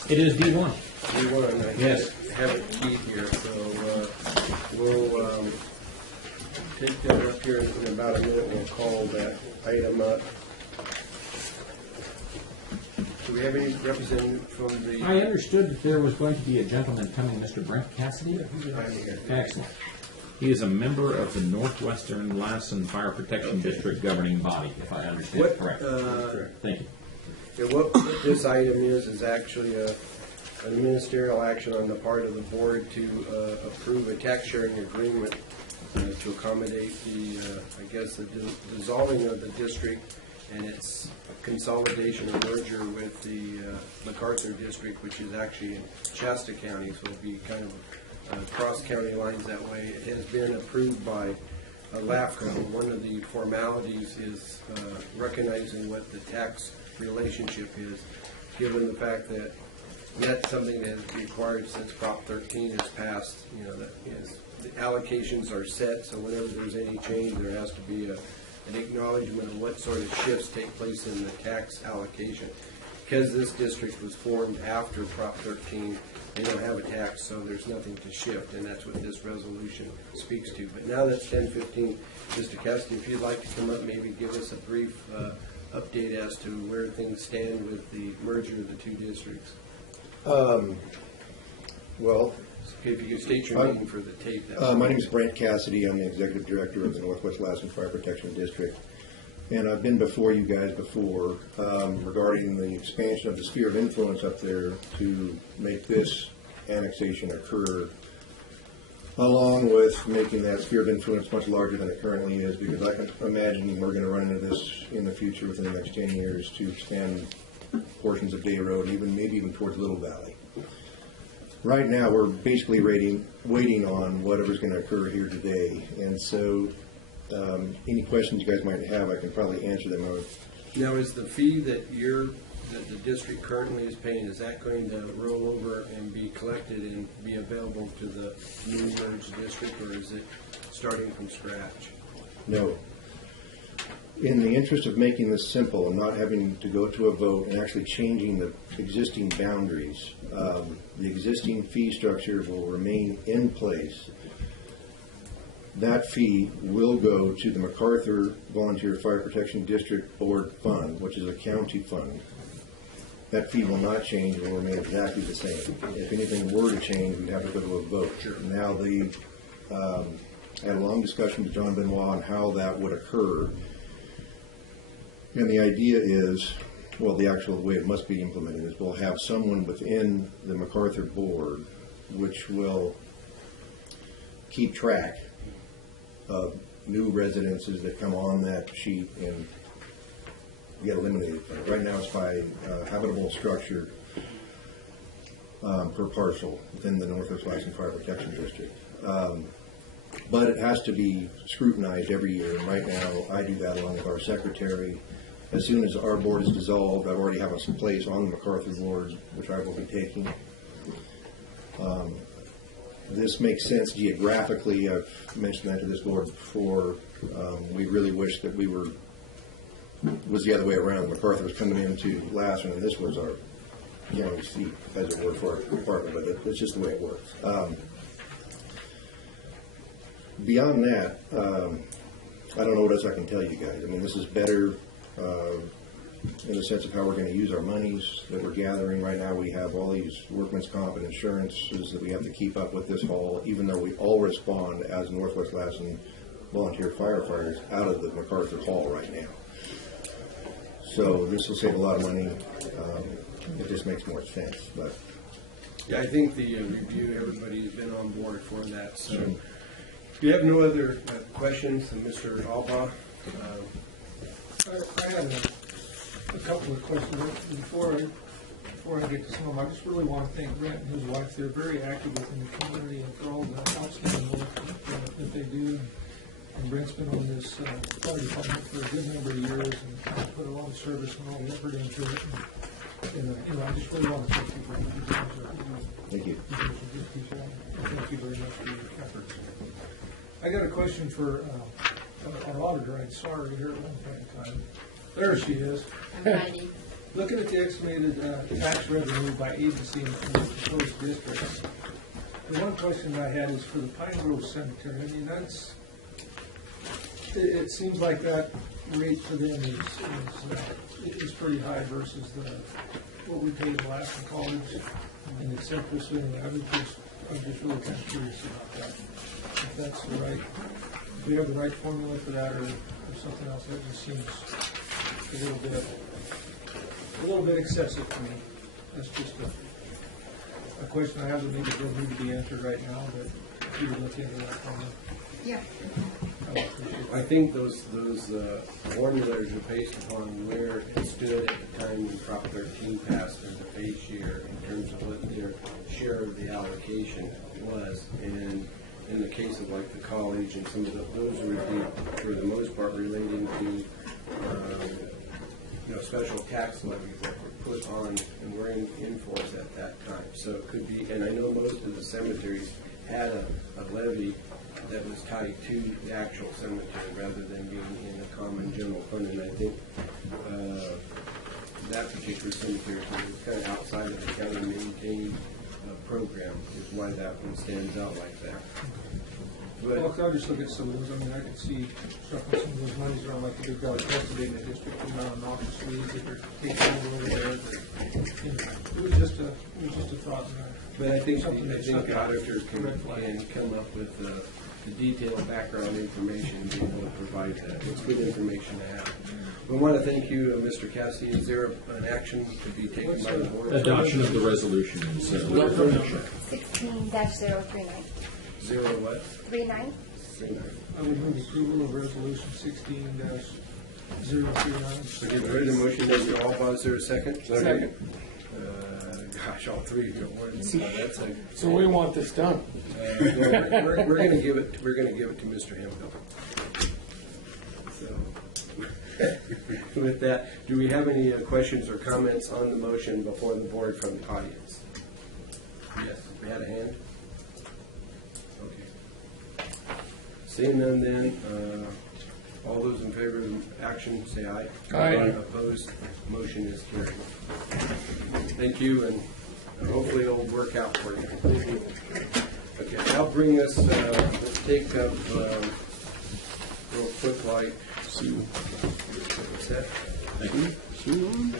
It is D1. D1, I yes. Have it keyed here, so we'll take that up here in about a minute. We'll call that item up. Do we have any representative from the... I understood that there was going to be a gentleman coming, Mr. Brent Cassidy. Excellent. He is a member of the Northwestern Lassen Fire Protection District governing body, if I understand correctly. Thank you. Yeah, what this item is actually a ministerial action on the part of the board to approve a tax sharing agreement to accommodate the, the dissolving of the district and its consolidation or merger with the MacArthur district, which is actually in Shasta County, so it'll be kind of cross-county lines that way. It has been approved by LAFCO. One of the formalities is recognizing what the tax relationship is, given the fact that that's something that has required since Prop 13 is passed. You know, that is, the allocations are set, so whenever there's any change, there has to be an acknowledgement of what sort of shifts take place in the tax allocation. Because this district was formed after Prop 13, they don't have a tax, so there's nothing to shift, and that's what this resolution speaks to. But now that's 10:15, Mr. Cassidy, if you'd like to come up, maybe give us a brief update as to where things stand with the merger of the two districts. Well, if you could state your name for the tape. My name is Brent Cassidy. I'm the Executive Director of the Northwest Lassen Fire Protection District. And I've been before you guys before regarding the expansion of the sphere of influence up there to make this annexation occur, along with making that sphere of influence much larger than it currently is, because I can imagine we're going to run into this in the future within the next 10 years to expand portions of Day Road, maybe even towards Little Valley. Right now, we're basically waiting on whatever's going to occur here today, and so any questions you guys might have, I can probably answer them. Now, is the fee that the district currently is paying, is that going to roll over and be collected and be available to the new merged district, or is it starting from scratch? No. In the interest of making this simple and not having to go to a vote and actually changing the existing boundaries, the existing fee structure will remain in place. That fee will go to the MacArthur Volunteer Fire Protection District Board Fund, which is a county fund. That fee will not change. It will remain exactly the same. If anything were to change, we'd have to go to a vote. Sure. Now, I had a long discussion with John Benoit on how that would occur. And the idea is, well, the actual way it must be implemented is we'll have someone within the MacArthur board which will keep track of new residences that come on that sheet and get eliminated. Right now it's by habitable structure per parcel within the Northwest Lassen Fire Protection District. But it has to be scrutinized every year, and right now I do that along with our secretary. As soon as our board is dissolved, I already have some place on the MacArthur board, which I will be taking. this makes sense geographically. I've mentioned that to this board before. We really wish that was the other way around. MacArthur was coming into Lassen, and this was our county seat, as it were, for our department, but it's just the way it works. Beyond that, I don't know what else I can tell you guys. I mean, this is better in the sense of how we're going to use our monies that we're gathering. Right now, we have all these workman's comp and insurances that we have to keep up with this fall, even though we all respond as Northwest Lassen volunteer firefighters out of the MacArthur Hall right now. So this will save a lot of money. It just makes more sense. But yeah, I think the review, everybody's been on board for that. So if you have no other questions, Mr. Alba? I have a couple of questions. Before I get to some of them, I just really want to thank Brent and his wife. They're very active within the community and for all the outstanding work that they do. And Brent's been on this fire department for a good number of years and put a lot of service and all the effort into it. And I just really want to thank you for what you guys are doing. Thank you. You guys are good people. Thank you very much for your efforts. I got a question for our auditor. I saw her here at one point in time. There she is. Looking at the estimated tax revenue by agency in the proposed districts, the one question I had is for the Pine Grove Cemetery. I mean, it seems like that rate for them is pretty high versus what we paid in Lassen College and the Cypress and the averages. I'm just really kind of curious about that. If that's the right, if we have the right formula for that, or something else that just seems a little bit excessive to me. That's just a question I have that maybe doesn't need to be answered right now, but if you would look into that formula. Yeah. I think those formulas are based upon where it stood at the time when Prop 13 passed as a base year in terms of what their share of the allocation was. And in the case of like the college and some of those would be, for the most part, relating to special tax levies that were put on and were in force at that time. So it could be, and I know most of the cemeteries had a levy that was tied to the actual cemetery rather than being in a common general fund. And I think that particular cemetery was kind of outside of the county maintained program is why that one stands out like that. But, well, I'll just look at some of those. I mean, I can see stuff on some of those monies around, like the big valley cultivating the district, the amount of noxious weeds that they're taking over there. It was just a thought. But I think the auditor can come up with the detailed background information and be able to provide that. It's good information to have. We want to thank you, Mr. Cassidy. Is there an action to be taken by the board? Adoption of the resolution. 16-039. Zero what? 39. I would move approval of resolution 16-039. Okay, ready to motion, Mr. Alba, is there a second? Second. Gosh, all three of you at once. That's a. So we want this done. We're going to give it to Mr. Hemphill. So, with that, do we have any questions or comments on the motion before the board from the audience? Yes, we had a hand. Okay. Seeing none, then, all those in favor of action, say aye. Aye. Opposed, motion is carried. Thank you, and hopefully it'll work out for you. Okay, I'll bring this, let's take up, real quick, like, Sue. what's that? Thank you. Sue on?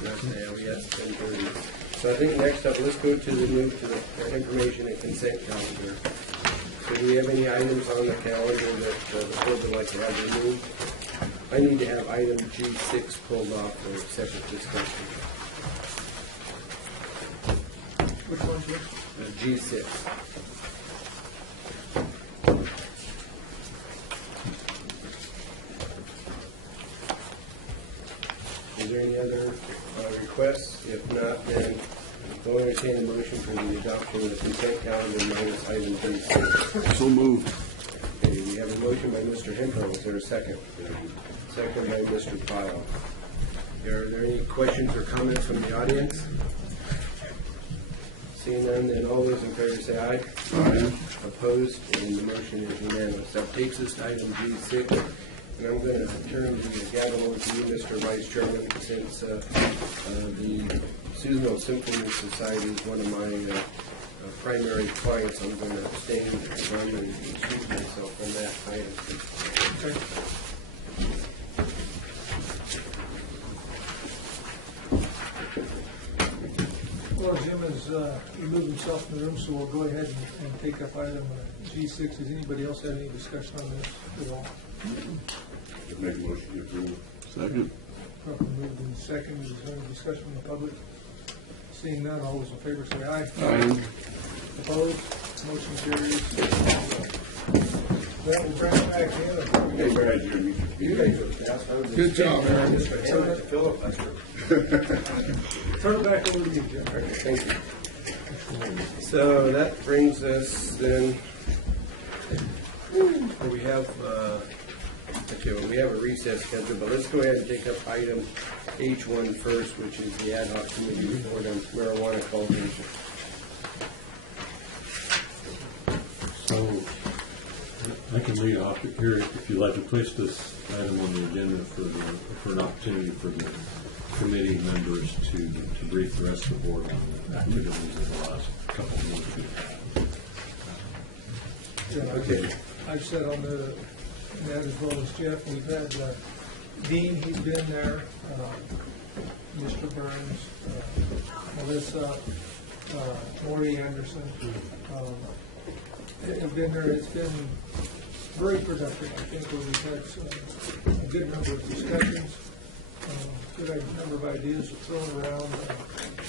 Yeah, we had 10:30. So I think next up, let's go to the information and consent calendar. So do we have any items on the calendar that the board would like to have removed? I need to have item G6 pulled off for separate discussion. Which one's which? G6. Is there any other requests? If not, then we'll entertain a motion for the adoption of the consent calendar minus item G6. So moved. Okay, we have a motion by Mr. Hemphill. Is there a second? Second by Mr. Pyle. Are there any questions or comments from the audience? Seeing none, then all those in favor say aye. Aye. Opposed, and the motion is unanimous. That takes us to item G6, and I'm going to turn the gavel over to you, Mr. Vice Chairman, since the Susanville Symphony Society is one of my primary clients. I'm going to abstain from and excuse myself on that item. Okay. Well, Jim has removed himself from the room, so we'll go ahead and take up item G6. Does anybody else have any discussion on this at all? Just make a motion to approve. Second. Properly moved in second. Is there any discussion from the public? Seeing none, all those in favor say aye. Aye. Opposed? Motion carries. That will bring it back in. Hey, Brad, Jeremy. You guys are fast. Good job, man. Just my hand to filibuster. Turn it back over to you, Jim. Okay, thank you. So that brings us then, where we have, okay, well, we have a recess schedule, but let's go ahead and take up item H1 first, which is the ad hoc committee for the marijuana cultivation. So, I can lead off here if you'd like to place this item on the agenda for an opportunity for the committee members to brief the rest of the board on the activities of the last couple of months. Okay. I've said on that as well as Jeff. We've had Dean, he's been there, Mr. Burns, Melissa, Maury Anderson, have been there. It's been very productive. I think where we've had a good number of discussions, good number of ideas thrown around.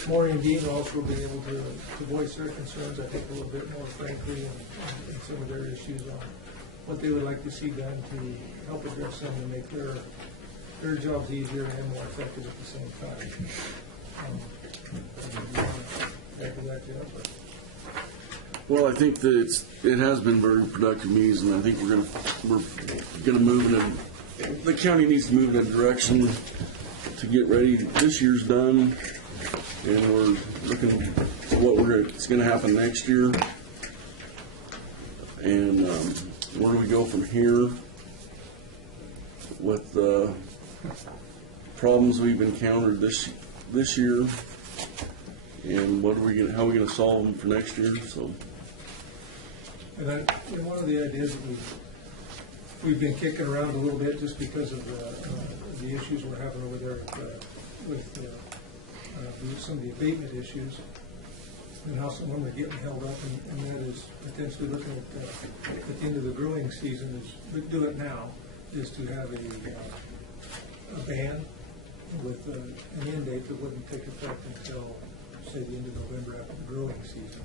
Maury and Dean also been able to voice their concerns, I think, a little bit more frankly, and some of their issues on what they would like to see done to help address them and make their jobs easier and more effective at the same time. After that, Jeff? Well, I think that it has been very productive meetings, and I think we're gonna move the county needs to move in a direction to get ready. This year's done, and we're looking at what's gonna happen next year, and where do we go from here with the problems we've encountered this year, and how are we gonna solve them for next year? So. And one of the ideas that we've been kicking around a little bit just because of the issues we're having over there with some of the abatement issues and how some of them are getting held up, and that is potentially looking at the end of the growing season do it now, is to have a ban with an end date that wouldn't take effect until, say, the end of November after the growing season.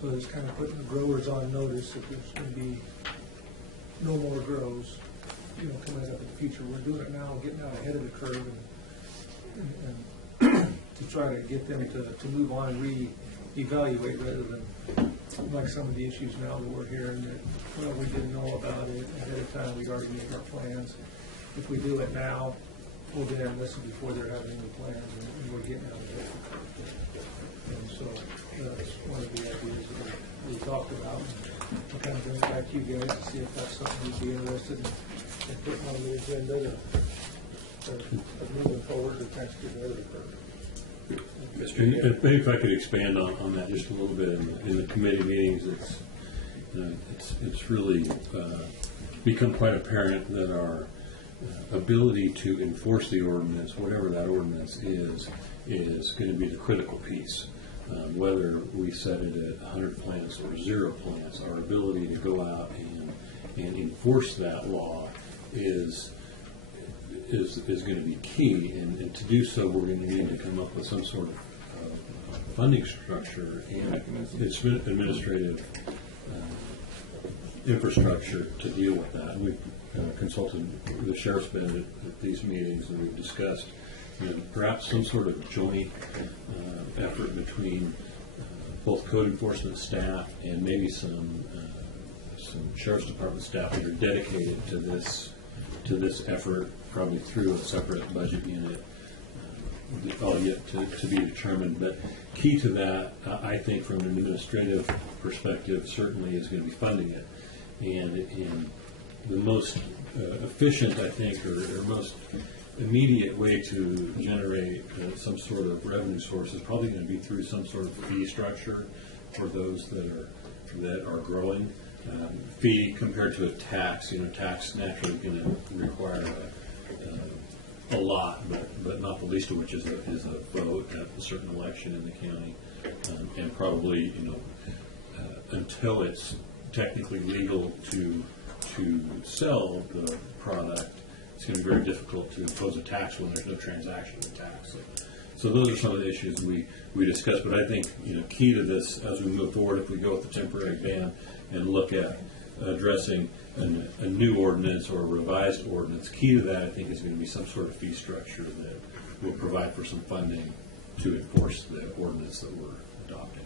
So it's kind of putting the growers on notice that there's going to be no more grows, coming up in the future. We're doing it now, getting out ahead of the curve, and to try to get them to move on and re-evaluate rather than like some of the issues now that we're hearing that, well, we didn't know about it ahead of time, we'd already made our plans. If we do it now, we'll get and listen before they're having any plans, and we're getting out ahead of the curve. And so that's one of the ideas that we talked about. We'll kind of bring it back to you guys to see if that's something you'd be interested in putting on the agenda to moving forward to kind of get rid of the curve. And maybe if I could expand on that just a little bit in the committee meetings, it's really become quite apparent that our ability to enforce the ordinance, whatever that ordinance is going to be the critical piece. Whether we set it at 100 plants or 0 plants, our ability to go out and enforce that law is going to be key. And to do so, we're going to need to come up with some sort of funding structure and administrative infrastructure to deal with that. We've consulted the sheriff's been at these meetings, and we've discussed perhaps some sort of joint effort between both code enforcement staff and maybe some sheriff's department staff that are dedicated to this effort, probably through a separate budget unit, all yet to be determined. But key to that, I think, from an administrative perspective, certainly is going to be funding it. And the most efficient, I think, or most immediate way to generate some sort of revenue source is probably going to be through some sort of fee structure for those that are growing. Fee compared to a tax, tax naturally going to require a lot, but not the least of which is a vote at a certain election in the county, and probably until it's technically legal to sell the product, it's going to be very difficult to impose a tax when there's no transaction of tax. So those are some of the issues we discussed. But I think key to this as we move forward, if we go with the temporary ban and look at addressing a new ordinance or a revised ordinance, key to that I think is going to be some sort of fee structure that will provide for some funding to enforce the ordinance that we're adopting.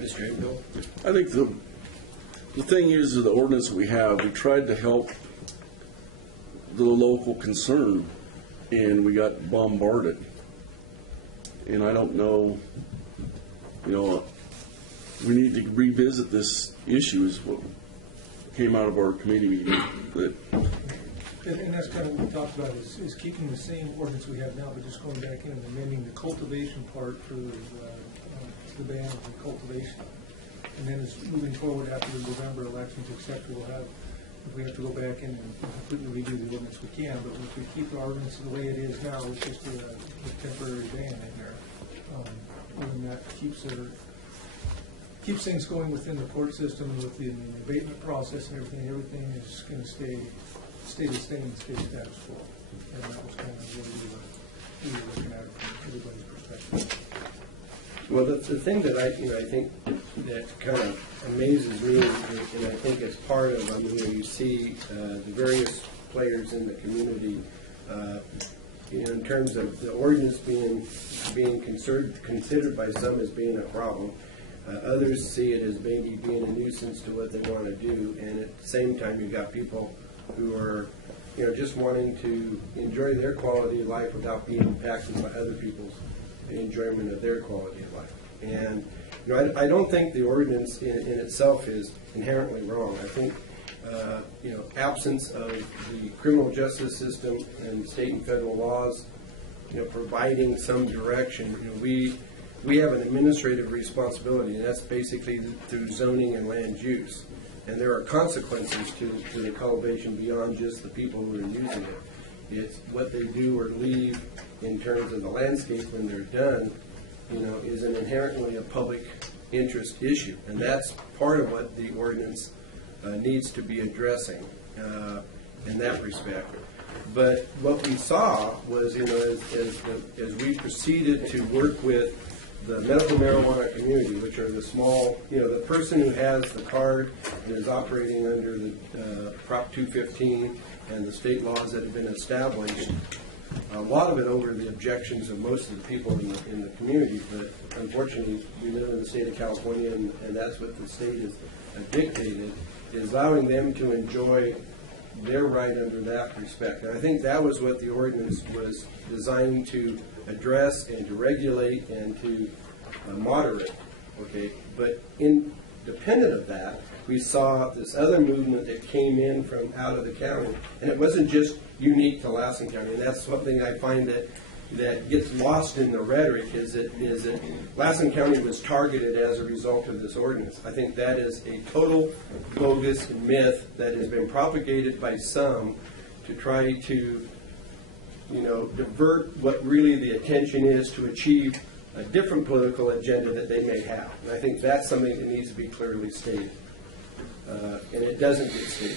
Mr. Engel? I think the thing is, the ordinance we have, we tried to help the local concern, and we got bombarded. And I don't know, we need to revisit this issue is what came out of our committee meeting. And that's kind of what we talked about, is keeping the same ordinance we have now, but just going back in and amending the cultivation part for the ban of the cultivation. And then as moving forward after the November elections, except we'll have, if we have to go back in and completely redo the ordinance, we can. But if we keep the ordinance the way it is now, it's just a temporary ban in there. And that keeps things going within the court system and within the abatement process and everything. Everything is going to stay the same and stay status quo. And that was kind of what we were looking at from everybody's perspective. Well, the thing that I think that kind of amazes me, and I think is part of, you see the various players in the community, in terms of the ordinance being considered by some as being a problem. Others see it as maybe being a nuisance to what they want to do, and at the same time, you've got people who are, just wanting to enjoy their quality of life without being impacted by other people's enjoyment of their quality of life. And I don't think the ordinance in itself is inherently wrong. I think absence of the criminal justice system and state and federal laws, providing some direction, we have an administrative responsibility, and that's basically through zoning and land use. And there are consequences to the cultivation beyond just the people who are using it. It's what they do or leave in terms of the landscape when they're done, is an inherently a public interest issue. And that's part of what the ordinance needs to be addressing in that respect. But what we saw was, as we proceeded to work with the medical marijuana community, which are the small, the person who has the card and is operating under the Prop 215 and the state laws that have been established, a lot of it over the objections of most of the people in the community. But unfortunately, we live in the state of California, and that's what the state has dictated, is allowing them to enjoy their right under that respect. And I think that was what the ordinance was designed to address and to regulate and to moderate. Okay, but independent of that, we saw this other movement that came in from out of the county, and it wasn't just unique to Lassen County. And that's something I find that gets lost in the rhetoric, is that Lassen County was targeted as a result of this ordinance. I think that is a total bogus myth that has been propagated by some to try to divert what really the attention is to achieve a different political agenda that they may have. And I think that's something that needs to be clearly stated. And it doesn't get stated.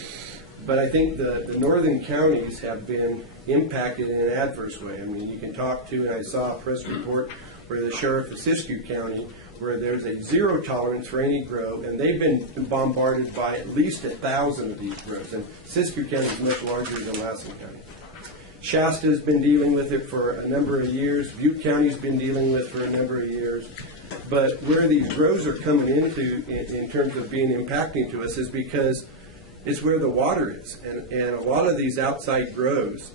But I think the northern counties have been impacted in an adverse way. I mean, you can talk to, and I saw a press report where the sheriff of Siskiyou County, where there's a zero tolerance for any grow, and they've been bombarded by at least 1,000 of these grows. And Siskiyou County is much larger than Lassen County. Shasta has been dealing with it for a number of years. Butte County's been dealing with it for a number of years. But where these grows are coming into in terms of being impacting to us is because it's where the water is. And a lot of these outside grows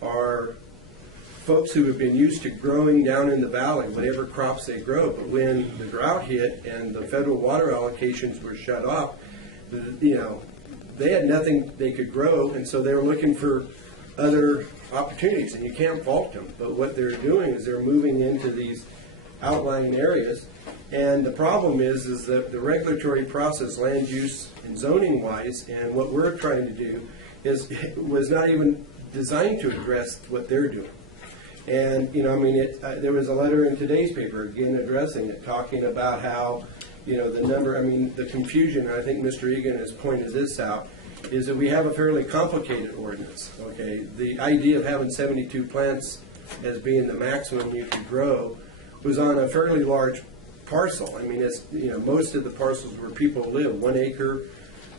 are folks who have been used to growing down in the valley, whatever crops they grow. But when the drought hit and the federal water allocations were shut off, they had nothing they could grow, and so they were looking for other opportunities, and you can't fault them. But what they're doing is they're moving into these outlying areas, and the problem is that the regulatory process, land use and zoning wise, and what we're trying to do was not even designed to address what they're doing. And there was a letter in today's paper again addressing it, talking about how the confusion. And I think Mr. Egan has pointed this out, is that we have a fairly complicated ordinance. Okay, the idea of having 72 plants as being the maximum you could grow was on a fairly large parcel. I mean, it's most of the parcels where people live, 1 acre,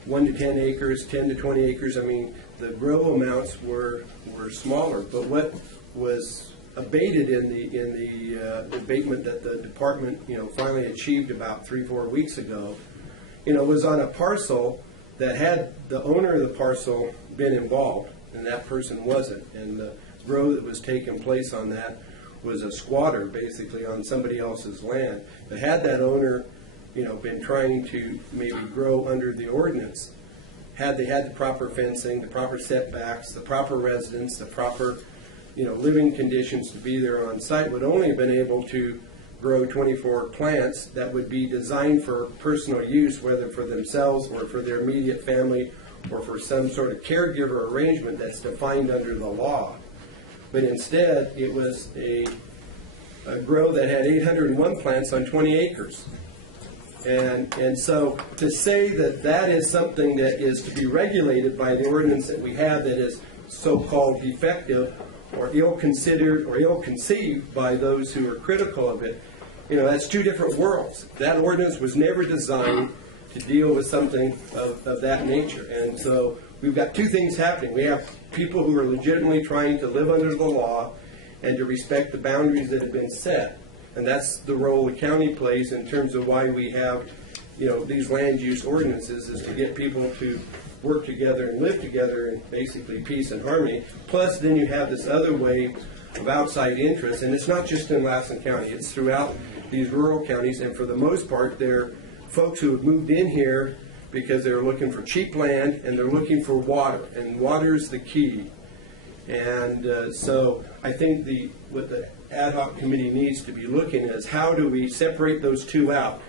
1 to 10 acres, 10 to 20 acres. I mean, the grow amounts were smaller. But what was abated in the abatement that the department finally achieved about 3-4 weeks ago, was on a parcel that had the owner of the parcel been involved, and that person wasn't. And the grow that was taking place on that was a squatter, basically, on somebody else's land. But had that owner, been trying to maybe grow under the ordinance, had they had the proper fencing, the proper setbacks, the proper residence, the proper, living conditions to be there on site, would only have been able to grow 24 plants that would be designed for personal use, whether for themselves or for their immediate family or for some sort of caregiver arrangement that's defined under the law. But instead, it was a grow that had 801 plants on 20 acres. And so to say that that is something that is to be regulated by the ordinance that we have that is so-called defective or ill-considered or ill-conceived by those who are critical of it, that's two different worlds. That ordinance was never designed to deal with something of that nature. And so we've got two things happening. We have people who are legitimately trying to live under the law and to respect the boundaries that have been set. And that's the role the county plays in terms of why we have, these land use ordinances, is to get people to work together and live together in basically peace and harmony. Plus, then you have this other wave of outside interest, and it's not just in Lassen County, it's throughout these rural counties, and for the most part, they're folks who have moved in here because they're looking for cheap land and they're looking for water, and water is the key. And so I think what the ad hoc committee needs to be looking at is how do we separate those two out.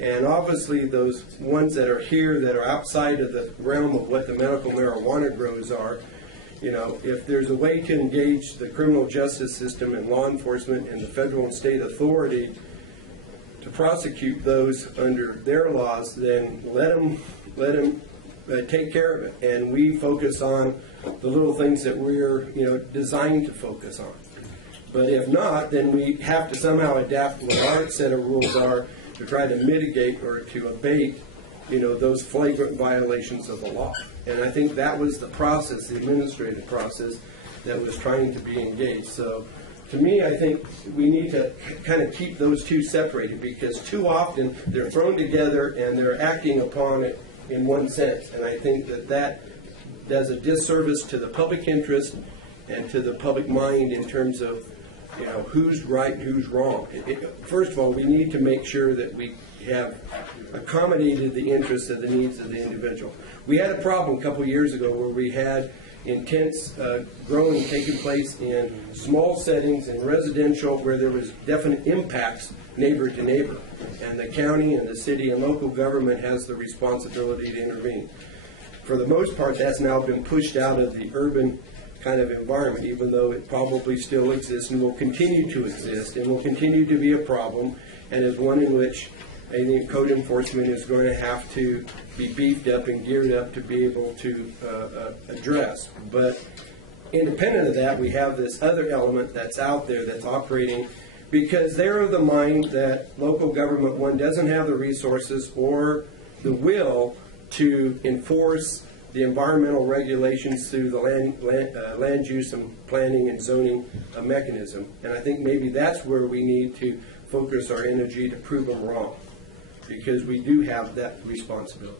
And obviously those ones that are here that are outside of the realm of what the medical marijuana grows are, if there's a way to engage the criminal justice system and law enforcement and the federal and state authority to prosecute those under their laws, then let them take care of it. And we focus on the little things that we're designed to focus on. But if not, then we have to somehow adapt what our set of rules are to try to mitigate or to abate those flagrant violations of the law. And I think that was the process, the administrative process, that was trying to be engaged. So to me, I think we need to kind of keep those two separated, because too often they're thrown together and they're acting upon it in one sense. And I think that does a disservice to the public interest and to the public mind in terms of who's right and who's wrong. First of all, we need to make sure that we have accommodated the interests and the needs of the individual. We had a problem a couple of years ago where we had intense growing taking place in small settings and residential where there was definite impacts neighbor to neighbor. And the county and the city and local government has the responsibility to intervene. For the most part, that's now been pushed out of the urban kind of environment, even though it probably still exists and will continue to exist and will continue to be a problem, and is one in which I think code enforcement is going to have to be beefed up and geared up to be able to address. But independent of that, we have this other element that's out there that's operating because they're of the mind that local government, one, doesn't have the resources or the will to enforce the environmental regulations through the land use and planning and zoning mechanism. And I think maybe that's where we need to focus our energy to prove them wrong, because we do have that responsibility.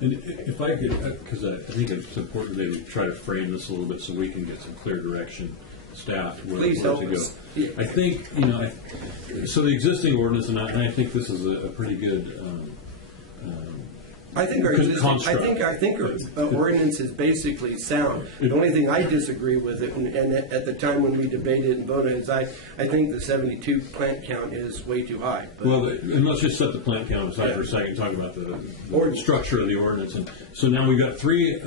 And if I could, because I think it's important that we try to frame this a little bit so we can get some clear direction. staff where Please to help go. us. I think, so the existing ordinance, and I think this is a pretty good I think our ordinance is basically sound. The only thing I disagree with it, and at the time when we debated and voted, is I think the 72 plant count is way too high. But well, and let's just set the plant count aside for a second, talking about the structure of the ordinance. And so now we've got 3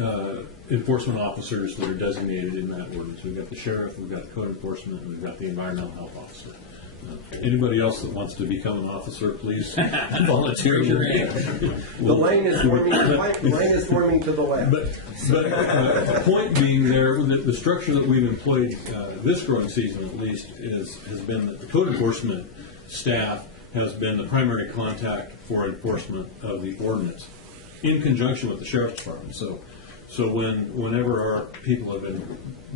enforcement officers that are designated in that ordinance. We've got the sheriff, we've got code enforcement, and we've got the environmental health officer. Anybody else that wants to become an officer, please volunteer your hand. The lane is forming to the left. But point being there, the structure that we've employed this growing season at least has been that the code enforcement staff has been the primary contact for enforcement of the ordinance in conjunction with the sheriff's department. So whenever our people have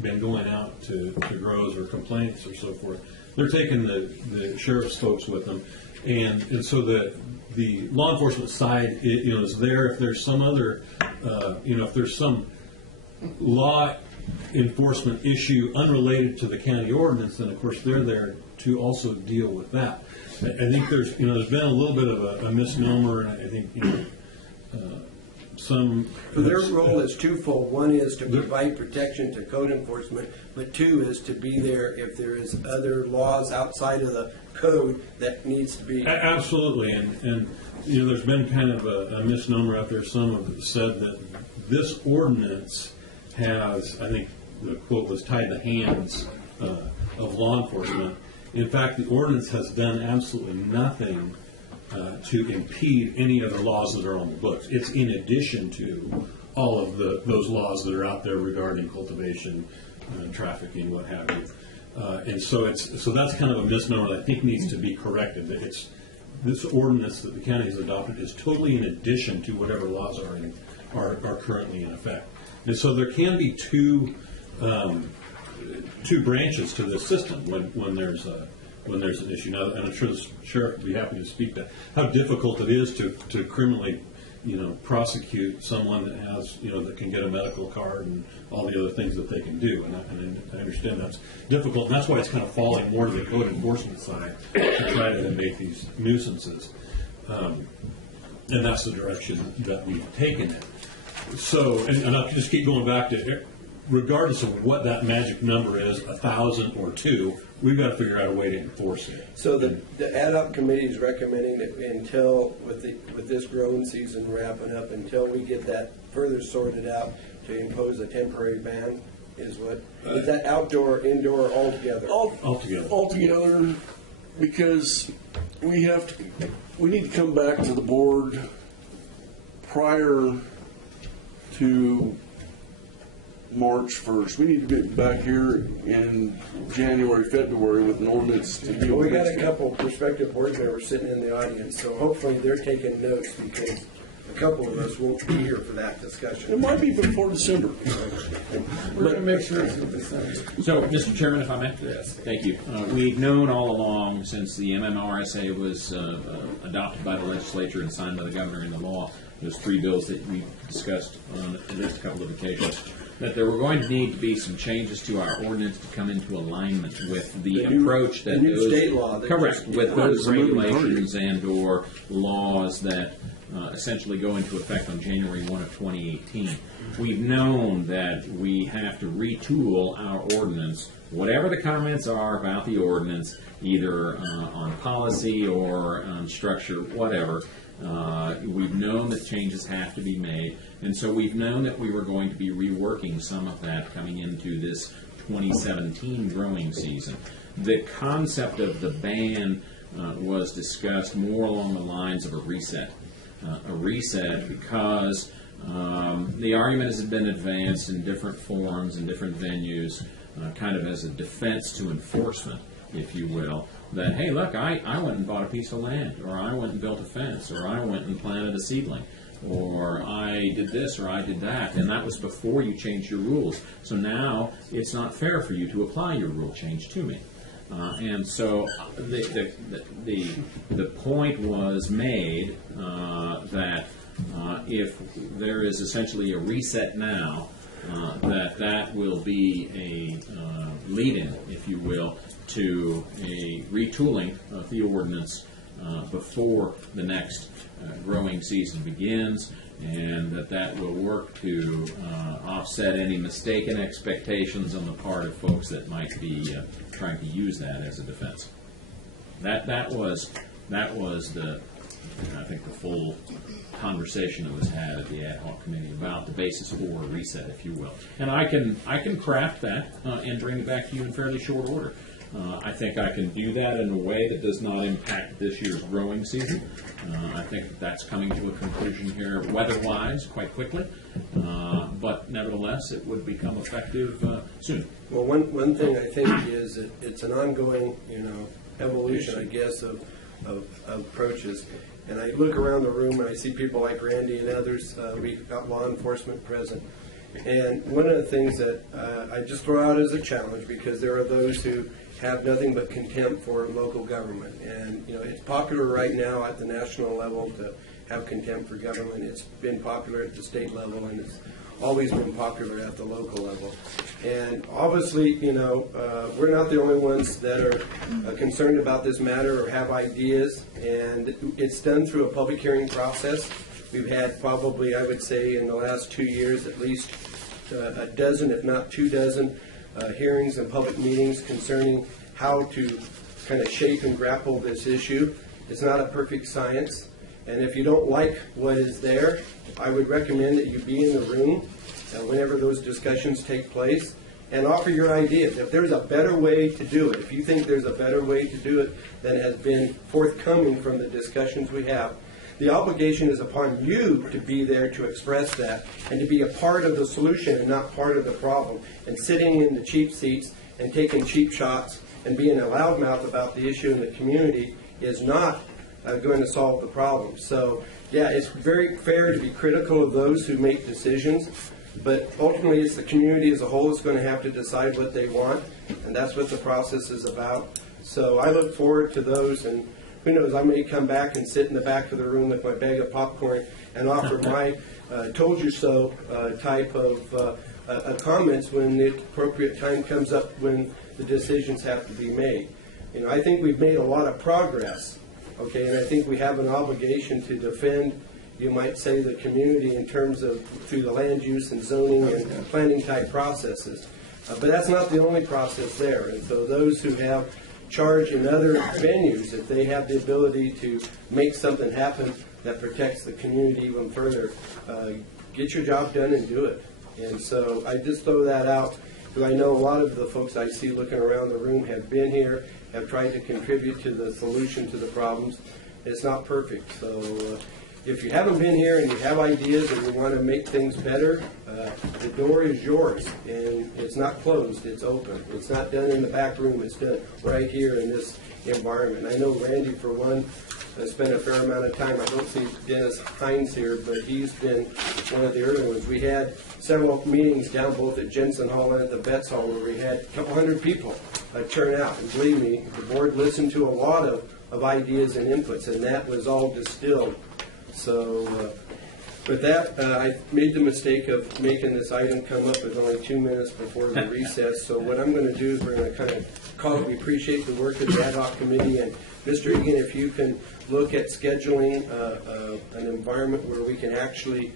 been going out to grows or complaints or so forth, they're taking the sheriff's folks with them, and so the law enforcement side is there. If there's some other if there's some law enforcement issue unrelated to the county ordinance, then of course they're there to also deal with that. I think there's been a little bit of a misnomer, and I think For their role is twofold. One is to provide protection to code enforcement, but 2 is to be there if there is other laws outside of the code that needs to be. Absolutely, and there's been kind of a misnomer out there. Some have said that this ordinance has, I think the quote was, tied the hands of law enforcement. In fact, the ordinance has done absolutely nothing to impede any other laws that are on the books. It's in addition to all of those laws that are out there regarding cultivation, trafficking, what have you. And so that's kind of a misnomer that I think needs to be corrected. That this ordinance that the county has adopted is totally in addition to whatever laws are currently in effect. And so there can be two branches to this system when there's an issue. Now, and I'm sure the sheriff would be happy to speak to how difficult it is to criminally, prosecute someone that has, that can get a medical card and all the other things that they can do. And I understand that's difficult, and that's why it's kind of falling more to the code enforcement side to try to make these nuisances. And that's the direction that we've taken it. So, and I'll just keep going back to, regardless of what that magic number is, 1,000 or 2, we've got to figure out a way to enforce it. So the ad hoc committee is recommending that until, with this growing season wrapping up, until we get that further sorted out, to impose a temporary ban, is that outdoor, indoor, altogether? Altogether, because we need to come back to the board prior to March 1st. We need to be back here in January, February with an ordinance to deal with. We got a couple prospective board members sitting in the audience, so hopefully they're taking notes, because a couple of us won't be here for that discussion. It might be before December. We're going to make sure it's in December. So, Mr. Chairman, if I may? Yes. Thank you. We've known all along, since the MMRSA was adopted by the legislature and signed by the governor into law, those 3 bills that we discussed on at least a couple of occasions, that there were going to need to be some changes to our ordinance to come into alignment with the approach that new state law. Correct, with those regulations and/or laws that essentially go into effect on January 1 of 2018. We've known that we have to retool our ordinance, whatever the comments are about the ordinance, either on policy or on structure, whatever. We've known that changes have to be made, and so we've known that we were going to be reworking some of that coming into this 2017 growing season. The concept of the ban was discussed more along the lines of a reset. A reset because the argument has been advanced in different forms and different venues, kind of as a defense to enforcement, if you will, that, hey, look, I went and bought a piece of land, or I went and built a fence, or I went and planted a seedling, or I did this, or I did that, and that was before you changed your rules. So now it's not fair for you to apply your rule change to me. And so the point was made that if there is essentially a reset now, that will be a lead-in, if you will, to a retooling of the ordinance before the next growing season begins, and that will work to offset any mistaken expectations on the part of folks that might be trying to use that as a defense. That was the, I think, the full conversation that was had at the ad hoc committee about the basis for a reset, if you will. And I can craft that and bring it back to you in fairly short order. I think I can do that in a way that does not impact this year's growing season. I think that's coming to a conclusion here weather-wise quite quickly, but nevertheless, it would become effective soon. Well, one thing I think is that it's an ongoing, evolution, I guess, of approaches. And I look around the room and I see people like Randy and others. We've got law enforcement present. And one of the things that I just throw out as a challenge, because there are those who have nothing but contempt for local government. And, it's popular right now at the national level to have contempt for government. It's been popular at the state level, and it's always been popular at the local level. And obviously, we're not the only ones that are concerned about this matter or have ideas. And it's done through a public hearing process. We've had probably, I would say, in the last 2 years, at least a dozen, if not 2 dozen, hearings and public meetings concerning how to kind of shape and grapple this issue. It's not a perfect science. And if you don't like what is there, I would recommend that you be in the room whenever those discussions take place and offer your ideas. If there's a better way to do it, if you think there's a better way to do it than has been forthcoming from the discussions we have, the obligation is upon you to be there to express that and to be a part of the solution and not part of the problem. And sitting in the cheap seats and taking cheap shots and being a loudmouth about the issue in the community is not going to solve the problem. So, yeah, it's very fair to be critical of those who make decisions, but ultimately it's the community as a whole that's going to have to decide what they want, and that's what the process is about. So I look forward to those, and who knows, I may come back and sit in the back of the room with my bag of popcorn and offer my told you so type of comments when the appropriate time comes up when the decisions have to be made. I think we've made a lot of progress, okay, and I think we have an obligation to defend, you might say, the community in terms of through the land use and zoning and planning type processes. But that's not the only process there, and so those who have charge in other venues, if they have the ability to make something happen that protects the community even further, get your job done and do it. And so I just throw that out because I know a lot of the folks I see looking around the room have been here, have tried to contribute to the solution to the problems. It's not perfect. So if you haven't been here and you have ideas and you want to make things better, the door is yours, and it's not closed, it's open. It's not done in the back room, it's done right here in this environment. I know Randy, for one, has spent a fair amount of time. I don't see Dennis Hines here, but he's been one of the early ones. We had several meetings down both at Jensen Hall and at the Betts Hall where we had a couple hundred people turn out. And believe me, the board listened to a lot of ideas and inputs, and that was all distilled. So with that, I made the mistake of making this item come up with only 2 minutes before the recess. So what I'm going to do is we're going to kind of call it, we appreciate the work of the ad hoc committee. And Mr. Egan, if you can look at scheduling an environment where we can actually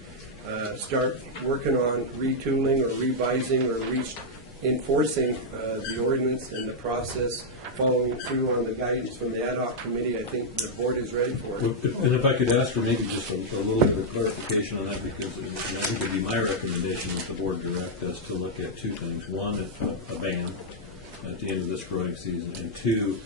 start working on retooling or revising or enforcing the ordinance and the process, following through on the guidance from the ad hoc committee, I think the board is ready for it. And if I could ask for maybe just a little bit of clarification on that, because I think it would be my recommendation that the board direct us to look at 2 things. One, a ban at the end of this growing season, and 2,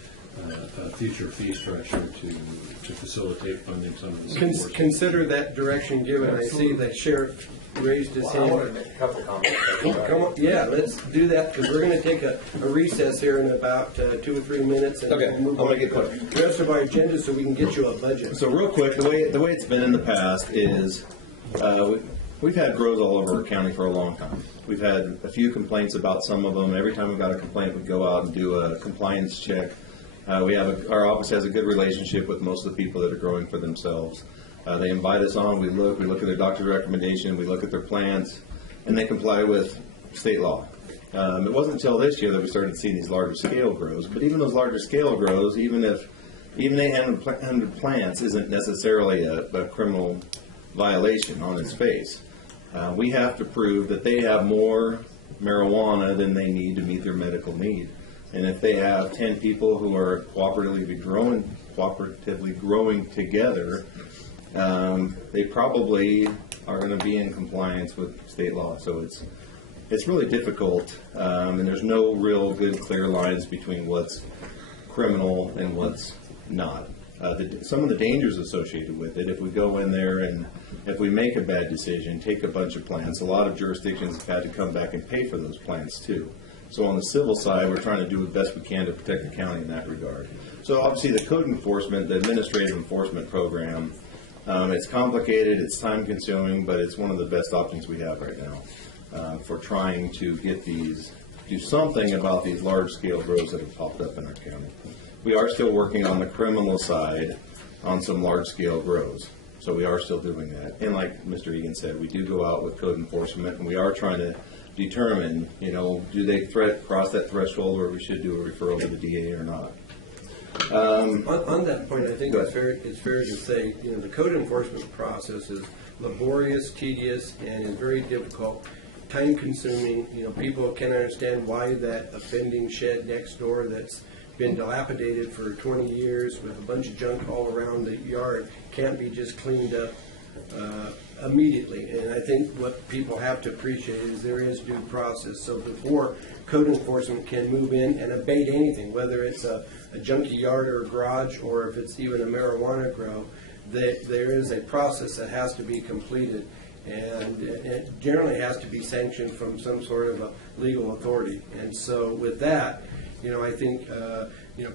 a future fee structure to facilitate funding some of the Consider that direction given. I see that Sheriff raised his hand. I want to make a couple comments. Come on, yeah, let's do that, because we're going to take a recess here in about 2 or 3 minutes, and Okay, we'll move I'll on make it to quick. the rest of our agenda so we can get you a budget. So real quick, the way it's been in the past is we've had grows all over our county for a long time. We've had a few complaints about some of them. Every time we got a complaint, we'd go out and do a compliance check. Our office has a good relationship with most of the people that are growing for themselves. They invite us on. We look at their doctor's recommendation. We look at their plans, and they comply with state law. It wasn't until this year that we started seeing these larger scale grows, but even those larger scale grows, even 800 plants isn't necessarily a criminal violation on its face. We have to prove that they have more marijuana than they need to meet their medical need. And if they have 10 people who are cooperatively growing together, they probably are going to be in compliance with state law. So it's really difficult, and there's no real good clear lines between what's criminal and what's not. Some of the dangers associated with it, if we go in there and if we make a bad decision, take a bunch of plants, a lot of jurisdictions have had to come back and pay for those plants too. So on the civil side, we're trying to do the best we can to protect the county in that regard. So obviously the code enforcement, the administrative enforcement program, it's complicated, it's time consuming, but it's one of the best options we have right now for trying to get do something about these large scale grows that have popped up in our county. We are still working on the criminal side on some large scale grows. So we are still doing that. And like Mr. Egan said, we do go out with code enforcement, and we are trying to determine, do they cross that threshold where we should do a referral to the DA or not. On that point, I think it's fair to say, the code enforcement process is laborious, tedious, and is very difficult, time-consuming. People can understand why that offending shed next door that's been dilapidated for 20 years with a bunch of junk all around the yard can't be just cleaned up immediately. And I think what people have to appreciate is there is due process. So before code enforcement can move in and abate anything, whether it's a junky yard or a garage, or if it's even a marijuana grow, there is a process that has to be completed. And it generally has to be sanctioned from some sort of a legal authority. And so with that, I think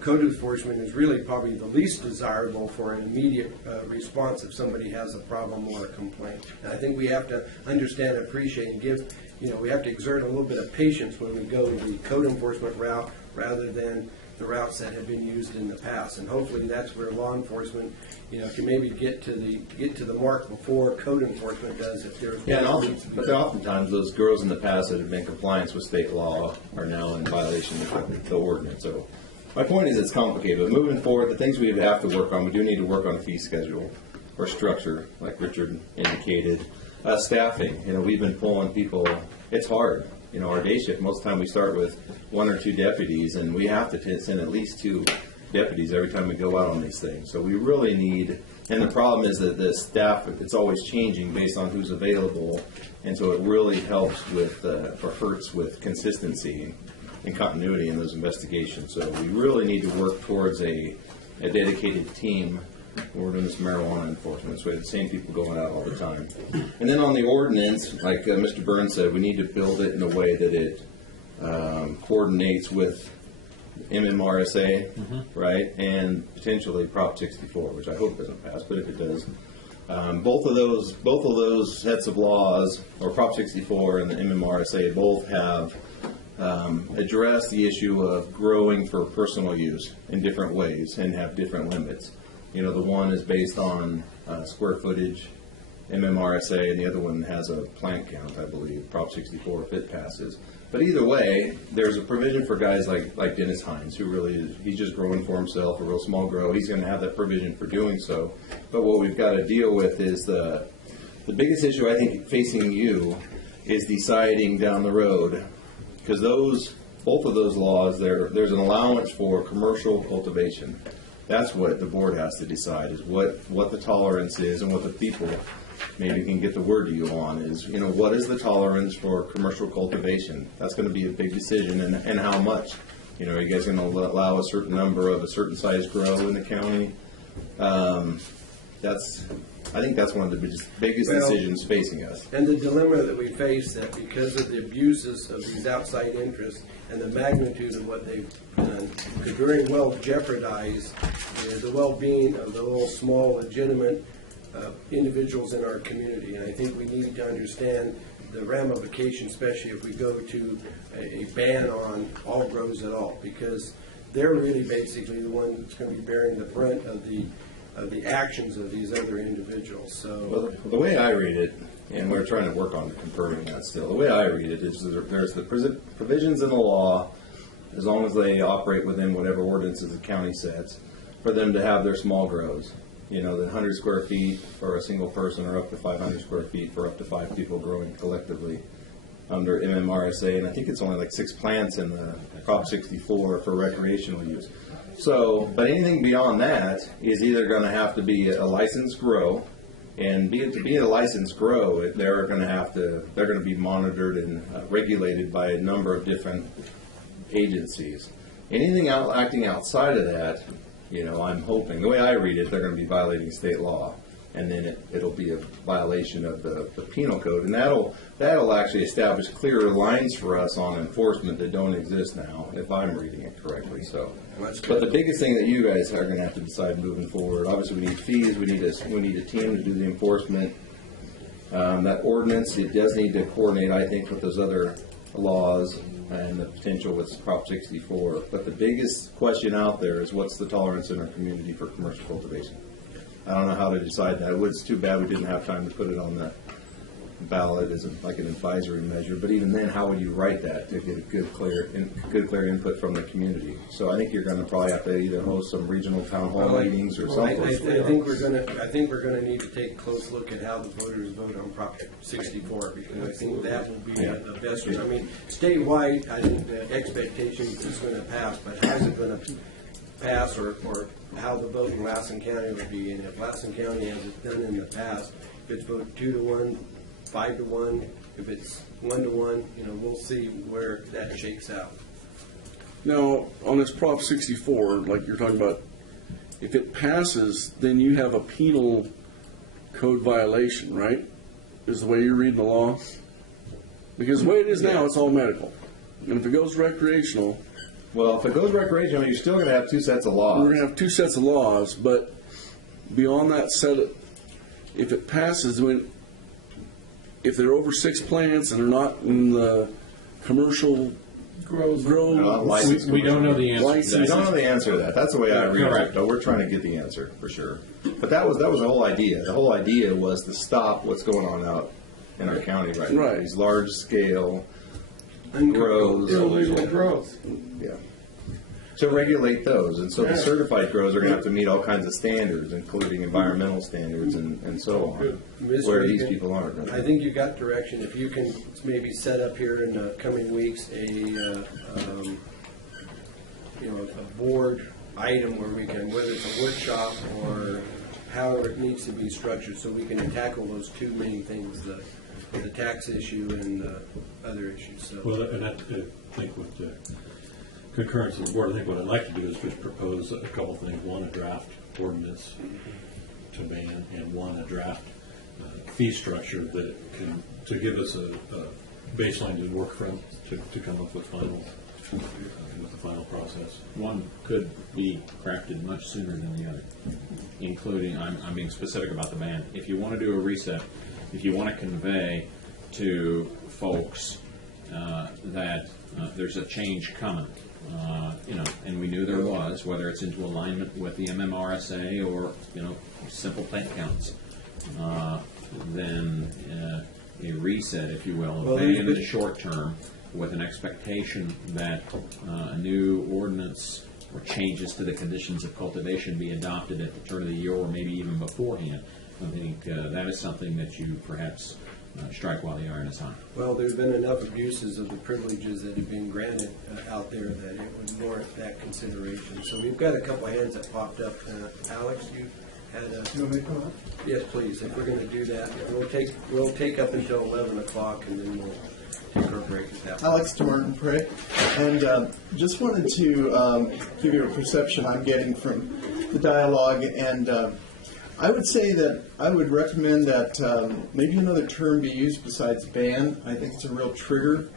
code enforcement is really probably the least desirable for an immediate response if somebody has a problem or a complaint. And I think we have to understand, appreciate, and give, we have to exert a little bit of patience when we go the code enforcement route rather than the routes that have been used in the past. And hopefully that's where law enforcement, can maybe get to the mark before code enforcement does. If there's but oftentimes those girls in the past that have been in compliance with state law are now in violation of the ordinance. So my point is it's complicated. But moving forward, the things we have to work on, we do need to work on a fee schedule or structure, like Richard indicated. Staffing, we've been pulling people. It's hard. Our day shift, most of the time we start with 1 or 2 deputies, and we have to send at least 2 deputies every time we go out on these things. So we really need, and the problem is that the staff, it's always changing based on who's available, and so it really helps with, or hurts with consistency and continuity in those investigations. So we really need to work towards a dedicated team. We're doing this marijuana enforcement, so we have the same people going out all the time. And then on the ordinance, like Mr. Burns said, we need to build it in a way that it coordinates with MMRSA, right, and potentially Prop 64, which I hope doesn't pass, but if it does, both of those sets of laws, or Prop 64 and the MMRSA, both have addressed the issue of growing for personal use in different ways and have different limits. The one is based on square footage, MMRSA, and the other one has a plant count, I believe, Prop 64 if it passes. But either way, there's a provision for guys like Dennis Hines, who really is, he's just growing for himself, a real small grow. He's going to have that provision for doing so. But what we've got to deal with is the biggest issue I think facing you is deciding down the road, because both of those laws, there's an allowance for commercial cultivation. That's what the board has to decide, is what the tolerance is, and what the people maybe can get the word to you on is, what is the tolerance for commercial cultivation? That's going to be a big decision, and how much. Are you guys going to allow a certain number of a certain size grow in the county? I think that's one of the biggest decisions facing us. And the dilemma that we face, that because of the abuses of these outside interests and the magnitude of what they've done, could very well jeopardize the well-being of the little small legitimate individuals in our community. And I think we need to understand the ramifications, especially if we go to a ban on all grows at all, because they're really basically the one that's going to be bearing the brunt of the actions of these other individuals. So, well, the way I read it, And we're trying to work on confirming that still. The way I read it is there's the provisions in the law, as long as they operate within whatever ordinances the county sets, for them to have their small grows. The 100 square feet for a single person, or up to 500 square feet for up to 5 people growing collectively under MMRSA. And I think it's only like 6 plants in the Prop 64 for recreational use. So, but anything beyond that is either going to have to be a licensed grow, and to be a licensed grow, they're going to be monitored and regulated by a number of different agencies. Anything acting outside of that, I'm hoping, the way I read it, they're going to be violating state law, and then it'll be a violation of the penal code, and that'll actually establish clearer lines for us on enforcement that don't exist now, if I'm reading it correctly. So, but the biggest thing that you guys are going to have to decide moving forward, obviously we need fees, we need a team to do the enforcement. That ordinance, it does need to coordinate, I think, with those other laws and the potential with Prop 64. But the biggest question out there is what's the tolerance in our community for commercial cultivation? I don't know how to decide that. It's too bad we didn't have time to put it on the ballot as like an advisory measure. But even then, how would you write that to get a good, clear input from the community? So I think you're going to probably have to either host some regional town hall meetings or something. I think we're going to need to take a close look at how the voters vote on Prop 64, because I think that will be the best. I mean, statewide, I think the expectation is going to pass, but how is it going to pass, or how the vote in Lassen County would be? And if Lassen County has it done in the past, if it's voted 2-1, 5-1, if it's 1-1, we'll see where that shakes out. Now, on this Prop 64, like you're talking about, if it passes, then you have a penal code violation, right? Is the way you're reading the law? Because the way it is now, it's all medical. And if it goes recreational... Well, if it goes recreational, you're still going to have 2 sets of laws. We're going to have 2 sets of laws, but beyond that set, if it passes, if they're over 6 plants and they're not in the commercial grow, we don't know the answer. We don't know the answer to that. That's the way I read it. Though we're trying to get the answer for sure. But that was the whole idea. The whole idea was to stop what's going on out in our county right now. These large scale grows, illegal growth. Yeah. To regulate those, and so the certified grows are going to have to meet all kinds of standards, including environmental standards and so on, where these people aren't. I think you got direction. If you can maybe set up here in the coming weeks a board item where we can, whether it's a workshop or however it needs to be structured, so we can tackle those 2 main things: the tax issue and other issues. So. Well, and I think with the concurrence of the board, I think what I'd like to do is just propose a couple things. One, a draft ordinance to ban, and one, a draft fee structure that to give us a baseline to work from to come up with the final process. One could be crafted much sooner than the other, including, I'm being specific about the ban. If you want to do a reset, if you want to convey to folks that there's a change coming, and we knew there was, whether it's into alignment with the MMRSA or, simple plant counts, then a reset, if you will, a ban in the short term with an expectation that a new ordinance or changes to the conditions of cultivation be adopted at the turn of the year or maybe even beforehand. I think that is something that you perhaps strike while the iron is hot. Well, there's been enough abuses of the privileges that have been granted out there that it would warrant that consideration. So we've got a couple of hands that popped up. Alex, you had a... You want me to come up? Yes, please. If we're going to do that, we'll take up until 11 o'clock, and then we'll take our break at that point. Alex DeMartin Prey, and just wanted to give you a perception I'm getting from the dialogue, and I would say that I would recommend that maybe another term be used besides ban. I think it's a real trigger,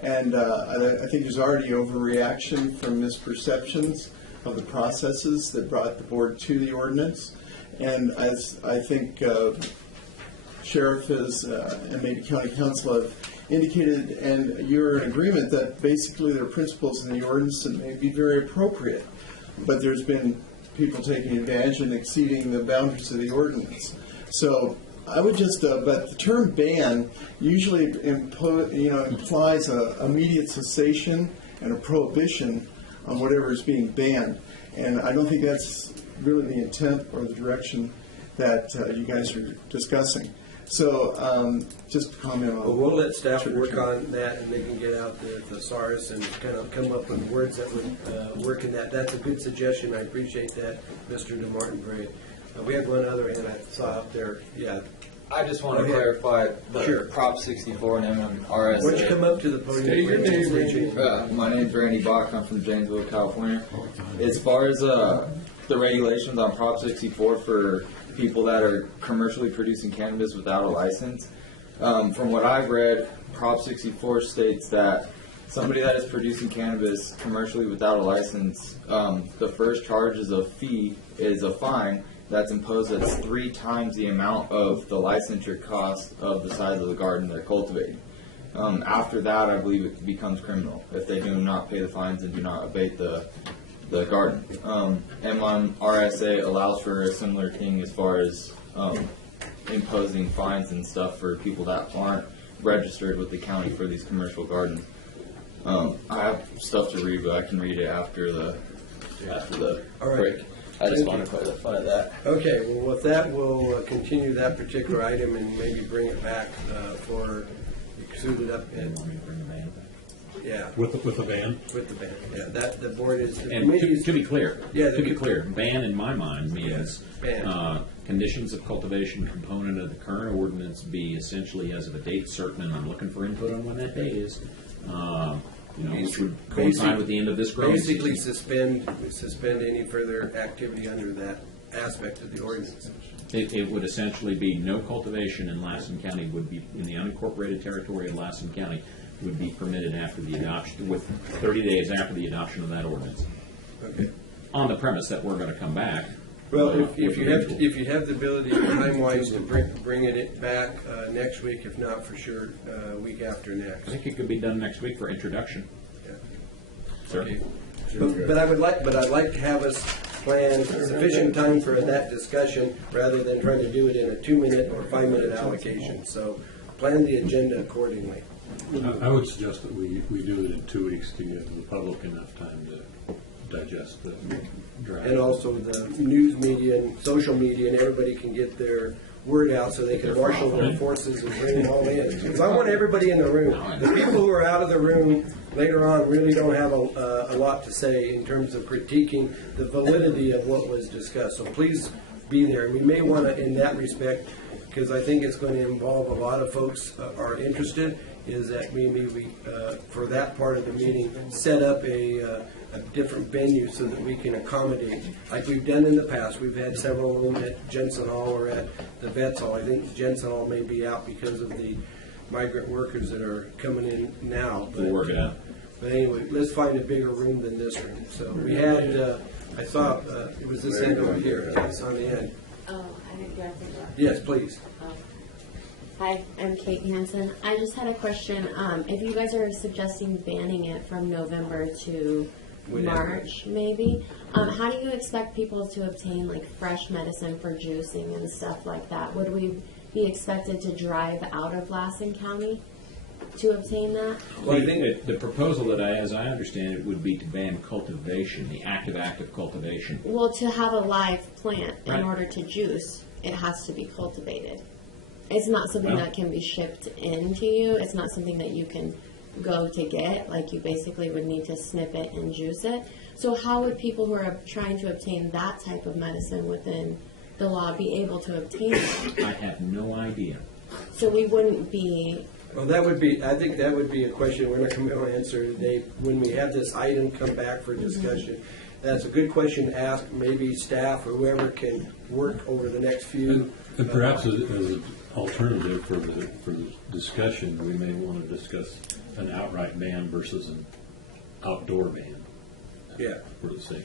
and I think there's already overreaction from misperceptions of the processes that brought the board to the ordinance. And as I think Sheriff has and maybe County Council have indicated, and you're in agreement that basically there are principles in the ordinance that may be very appropriate, but there's been people taking advantage and exceeding the boundaries of the ordinance. So I would just, but the term ban usually implies a immediate cessation and a prohibition on whatever is being banned. And I don't think that's really the intent or the direction that you guys are discussing. So just to comment on. Well, we'll let staff work on that, and they can get out the thesaurus and kind of come up with words that would work in that. That's a good suggestion. I appreciate that, Mr. DeMartin. We have one other hand I saw up there. Yeah. I just want to clarify the Prop 64 and MMRSA. Why don't you come up to the podium? State your name. My name's Randy Bach. I'm from Janesville, California. As far as the regulations on Prop 64 for people that are commercially producing cannabis without a license, from what I've read, Prop 64 states that somebody that is producing cannabis commercially without a license, the first charge is a fee, is a fine that's imposed that's 3 times the amount of the licensure cost of the size of the garden they're cultivating. After that, I believe it becomes criminal if they do not pay the fines and do not abate the garden. MMRSA allows for a similar thing as far as imposing fines and stuff for people that aren't registered with the county for these commercial gardens. I have stuff to read, but I can read it after the break. I just want to clarify that. Okay, well, with that, we'll continue that particular item and maybe bring it back for suited up and. Yeah. With the ban? With the ban, yeah. That, the board is, the And committee is. to be clear, Yeah, to be clear, ban in my mind means Ban. conditions of cultivation component of the current ordinance be essentially as of a date certain, and I'm looking for input on when that date is. Which would coincide with the end of this growing Basically season. suspend any further activity under that aspect of the ordinance. It would essentially be no cultivation in Lassen County would be, in the unincorporated territory of Lassen County, would be permitted after the adoption, with 30 days after the adoption of that ordinance. Okay. On the premise that we're going to come back. Well, if you have the ability time-wise to bring it back next week, if not for sure, week after next. I think it could be done next week for introduction. Yeah. Okay. But I'd like to have us plan sufficient time for that discussion rather than trying to do it in a 2-minute or 5-minute allocation. So plan the agenda accordingly. I would suggest that we do it in 2 weeks to give the public enough time to digest the draft. And also the news media and social media, and everybody can get their word out so they can marshal their forces and bring them all in. Because I want everybody in the room. The people who are out of the room later on really don't have a lot to say in terms of critiquing the validity of what was discussed. So please be there. We may want to, in that respect, because I think it's going to involve a lot of folks are interested, is that maybe we, for that part of the meeting, set up a different venue so that we can accommodate, like we've done in the past. We've had several of them at Jensen Hall or at the Vets Hall. I think Jensen Hall may be out because of the migrant workers that are coming in now. We'll work it out. But anyway, let's find a bigger room than this room. So we had, I saw, it was this end over here. It's on the end. Oh, I didn't get it. Yes, please. Hi, I'm Kate Hansen. I just had a question. If you guys are suggesting banning it from November to March, maybe, how do you expect people to obtain like fresh medicine for juicing and stuff like that? Would we be expected to drive out of Lassen County to obtain that? Well, I think the proposal that as I understand it, would be to ban cultivation, the active cultivation. Well, to have a live plant Right. in order to juice, it has to be cultivated. It's not something that can be shipped into you. It's not something that you can go to get. Like, you basically would need to snip it and juice it. So how would people who are trying to obtain that type of medicine within the law be able to obtain it? I have no idea. So we wouldn't be... Well, that would be, I think that would be a question we're not going to be able to answer today. When we have this item come back for discussion, that's a good question to ask. Maybe staff or whoever can work over the next few. And perhaps as an alternative for the discussion, we may want to discuss an outright ban versus an outdoor ban. Yeah. For the sake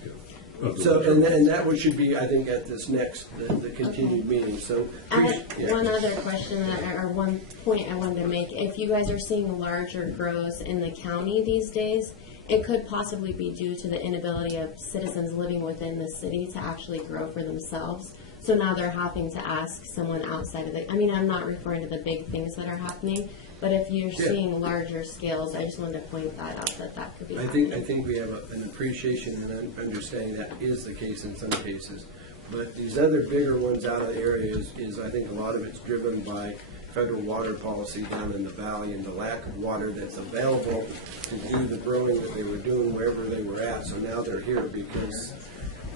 of the So, and that should be, I think, at this next, the continued meeting. So, I had one other question, or one point I wanted to make. If you guys are seeing larger grows in the county these days, it could possibly be due to the inability of citizens living within the city to actually grow for themselves. So now they're having to ask someone outside of the, I mean, I'm not referring to the big things that are happening, but if you're seeing larger scales, I just wanted to point that out, that could be I happening. think we have an appreciation and an understanding that is the case in some cases. But these other bigger ones out of the area is I think a lot of it's driven by federal water policy down in the valley and the lack of water that's available to do the growing that they were doing wherever they were at. So now they're here because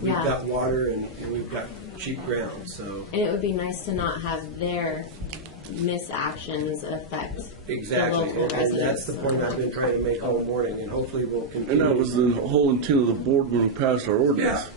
we've got water and we've got cheap ground. So And it would be nice to not have their misactions affect exactly, the local and residents. that's the point I've been trying to make all morning, and hopefully we'll continue. And that was the whole intent of the board when we passed our ordinance.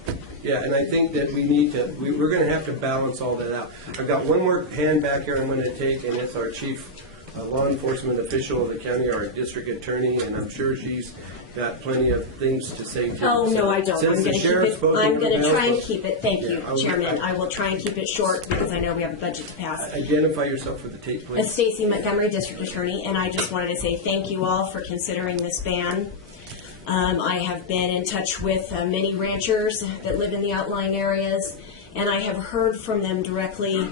Yeah, and I think that we need to, we're going to have to balance all that out. I've got one more hand back here I'm going to take, and it's our chief law enforcement official of the county, our district attorney, and I'm sure she's got plenty of things to say too. Oh, no, I don't. Since I'm the going to keep sheriff's it. spoken, I'm going to everybody try and else- keep it. Thank you, Yeah, Chairman. I will try and keep it short because I know we have a budget to pass. Identify yourself for the tape, please. Stacy Montgomery, District Attorney, and I just wanted to say thank you all for considering this ban. I have been in touch with many ranchers that live in the outlying areas, and I have heard from them directly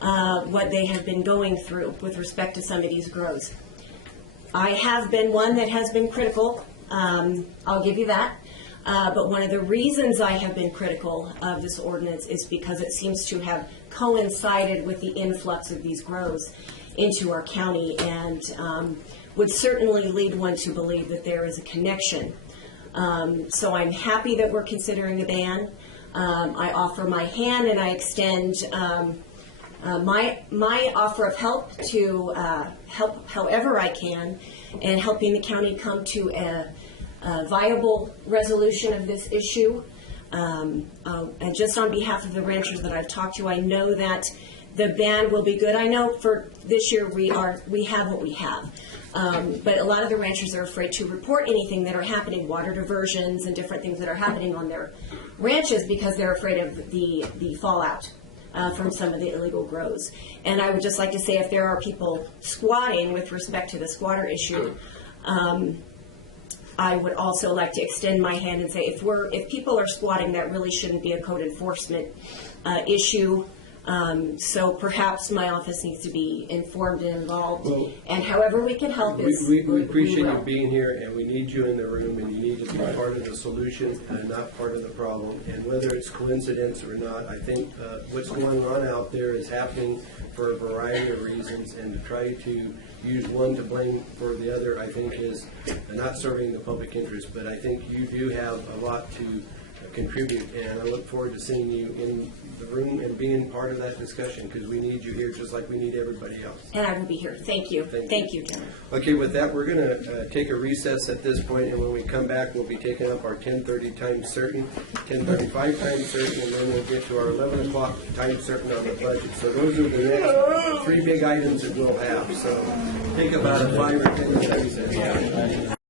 what they have been going through with respect to some of these grows. I have been one that has been critical, I'll give you that. But one of the reasons I have been critical of this ordinance is because it seems to have coincided with the influx of these grows into our county and would certainly lead one to believe that there is a connection. So I'm happy that we're considering a ban. I offer my hand and I extend my offer of help to help however I can in helping the county come to a viable resolution of this issue. And just on behalf of the ranchers that I've talked to, I know that the ban will be good. I know for this year we have what we have. But a lot of the ranchers are afraid to report anything that are happening, water diversions and different things that are happening on their ranches because they're afraid of the fallout from some of the illegal grows. And I would just like to say if there are people squatting with respect to the squatter issue, I would also like to extend my hand and say if people are squatting, that really shouldn't be a code enforcement issue. So perhaps my office needs to be informed and involved, and however we can help is We appreciate you being here, and we need you in the room, and you need to be part of the solution and not part of the problem. And whether it's coincidence or not, I think what's going on out there is happening for a variety of reasons, and to try to use one to blame for the other, I think is not serving the public interest. But I think you do have a lot to contribute, and I look forward to seeing you in the room and being part of that discussion, because we need you here just like we need everybody else. And I will be here. Thank you. Thank you, Chairman. Okay, with that, we're going to take a recess at this point, and when we come back, we'll be taking up our 10:30 time certain, 10:35 time certain, and then we'll get to our 11 o'clock time certain on the budget. So those are the next three big items that we'll have. So take about a 5 or 10 seconds.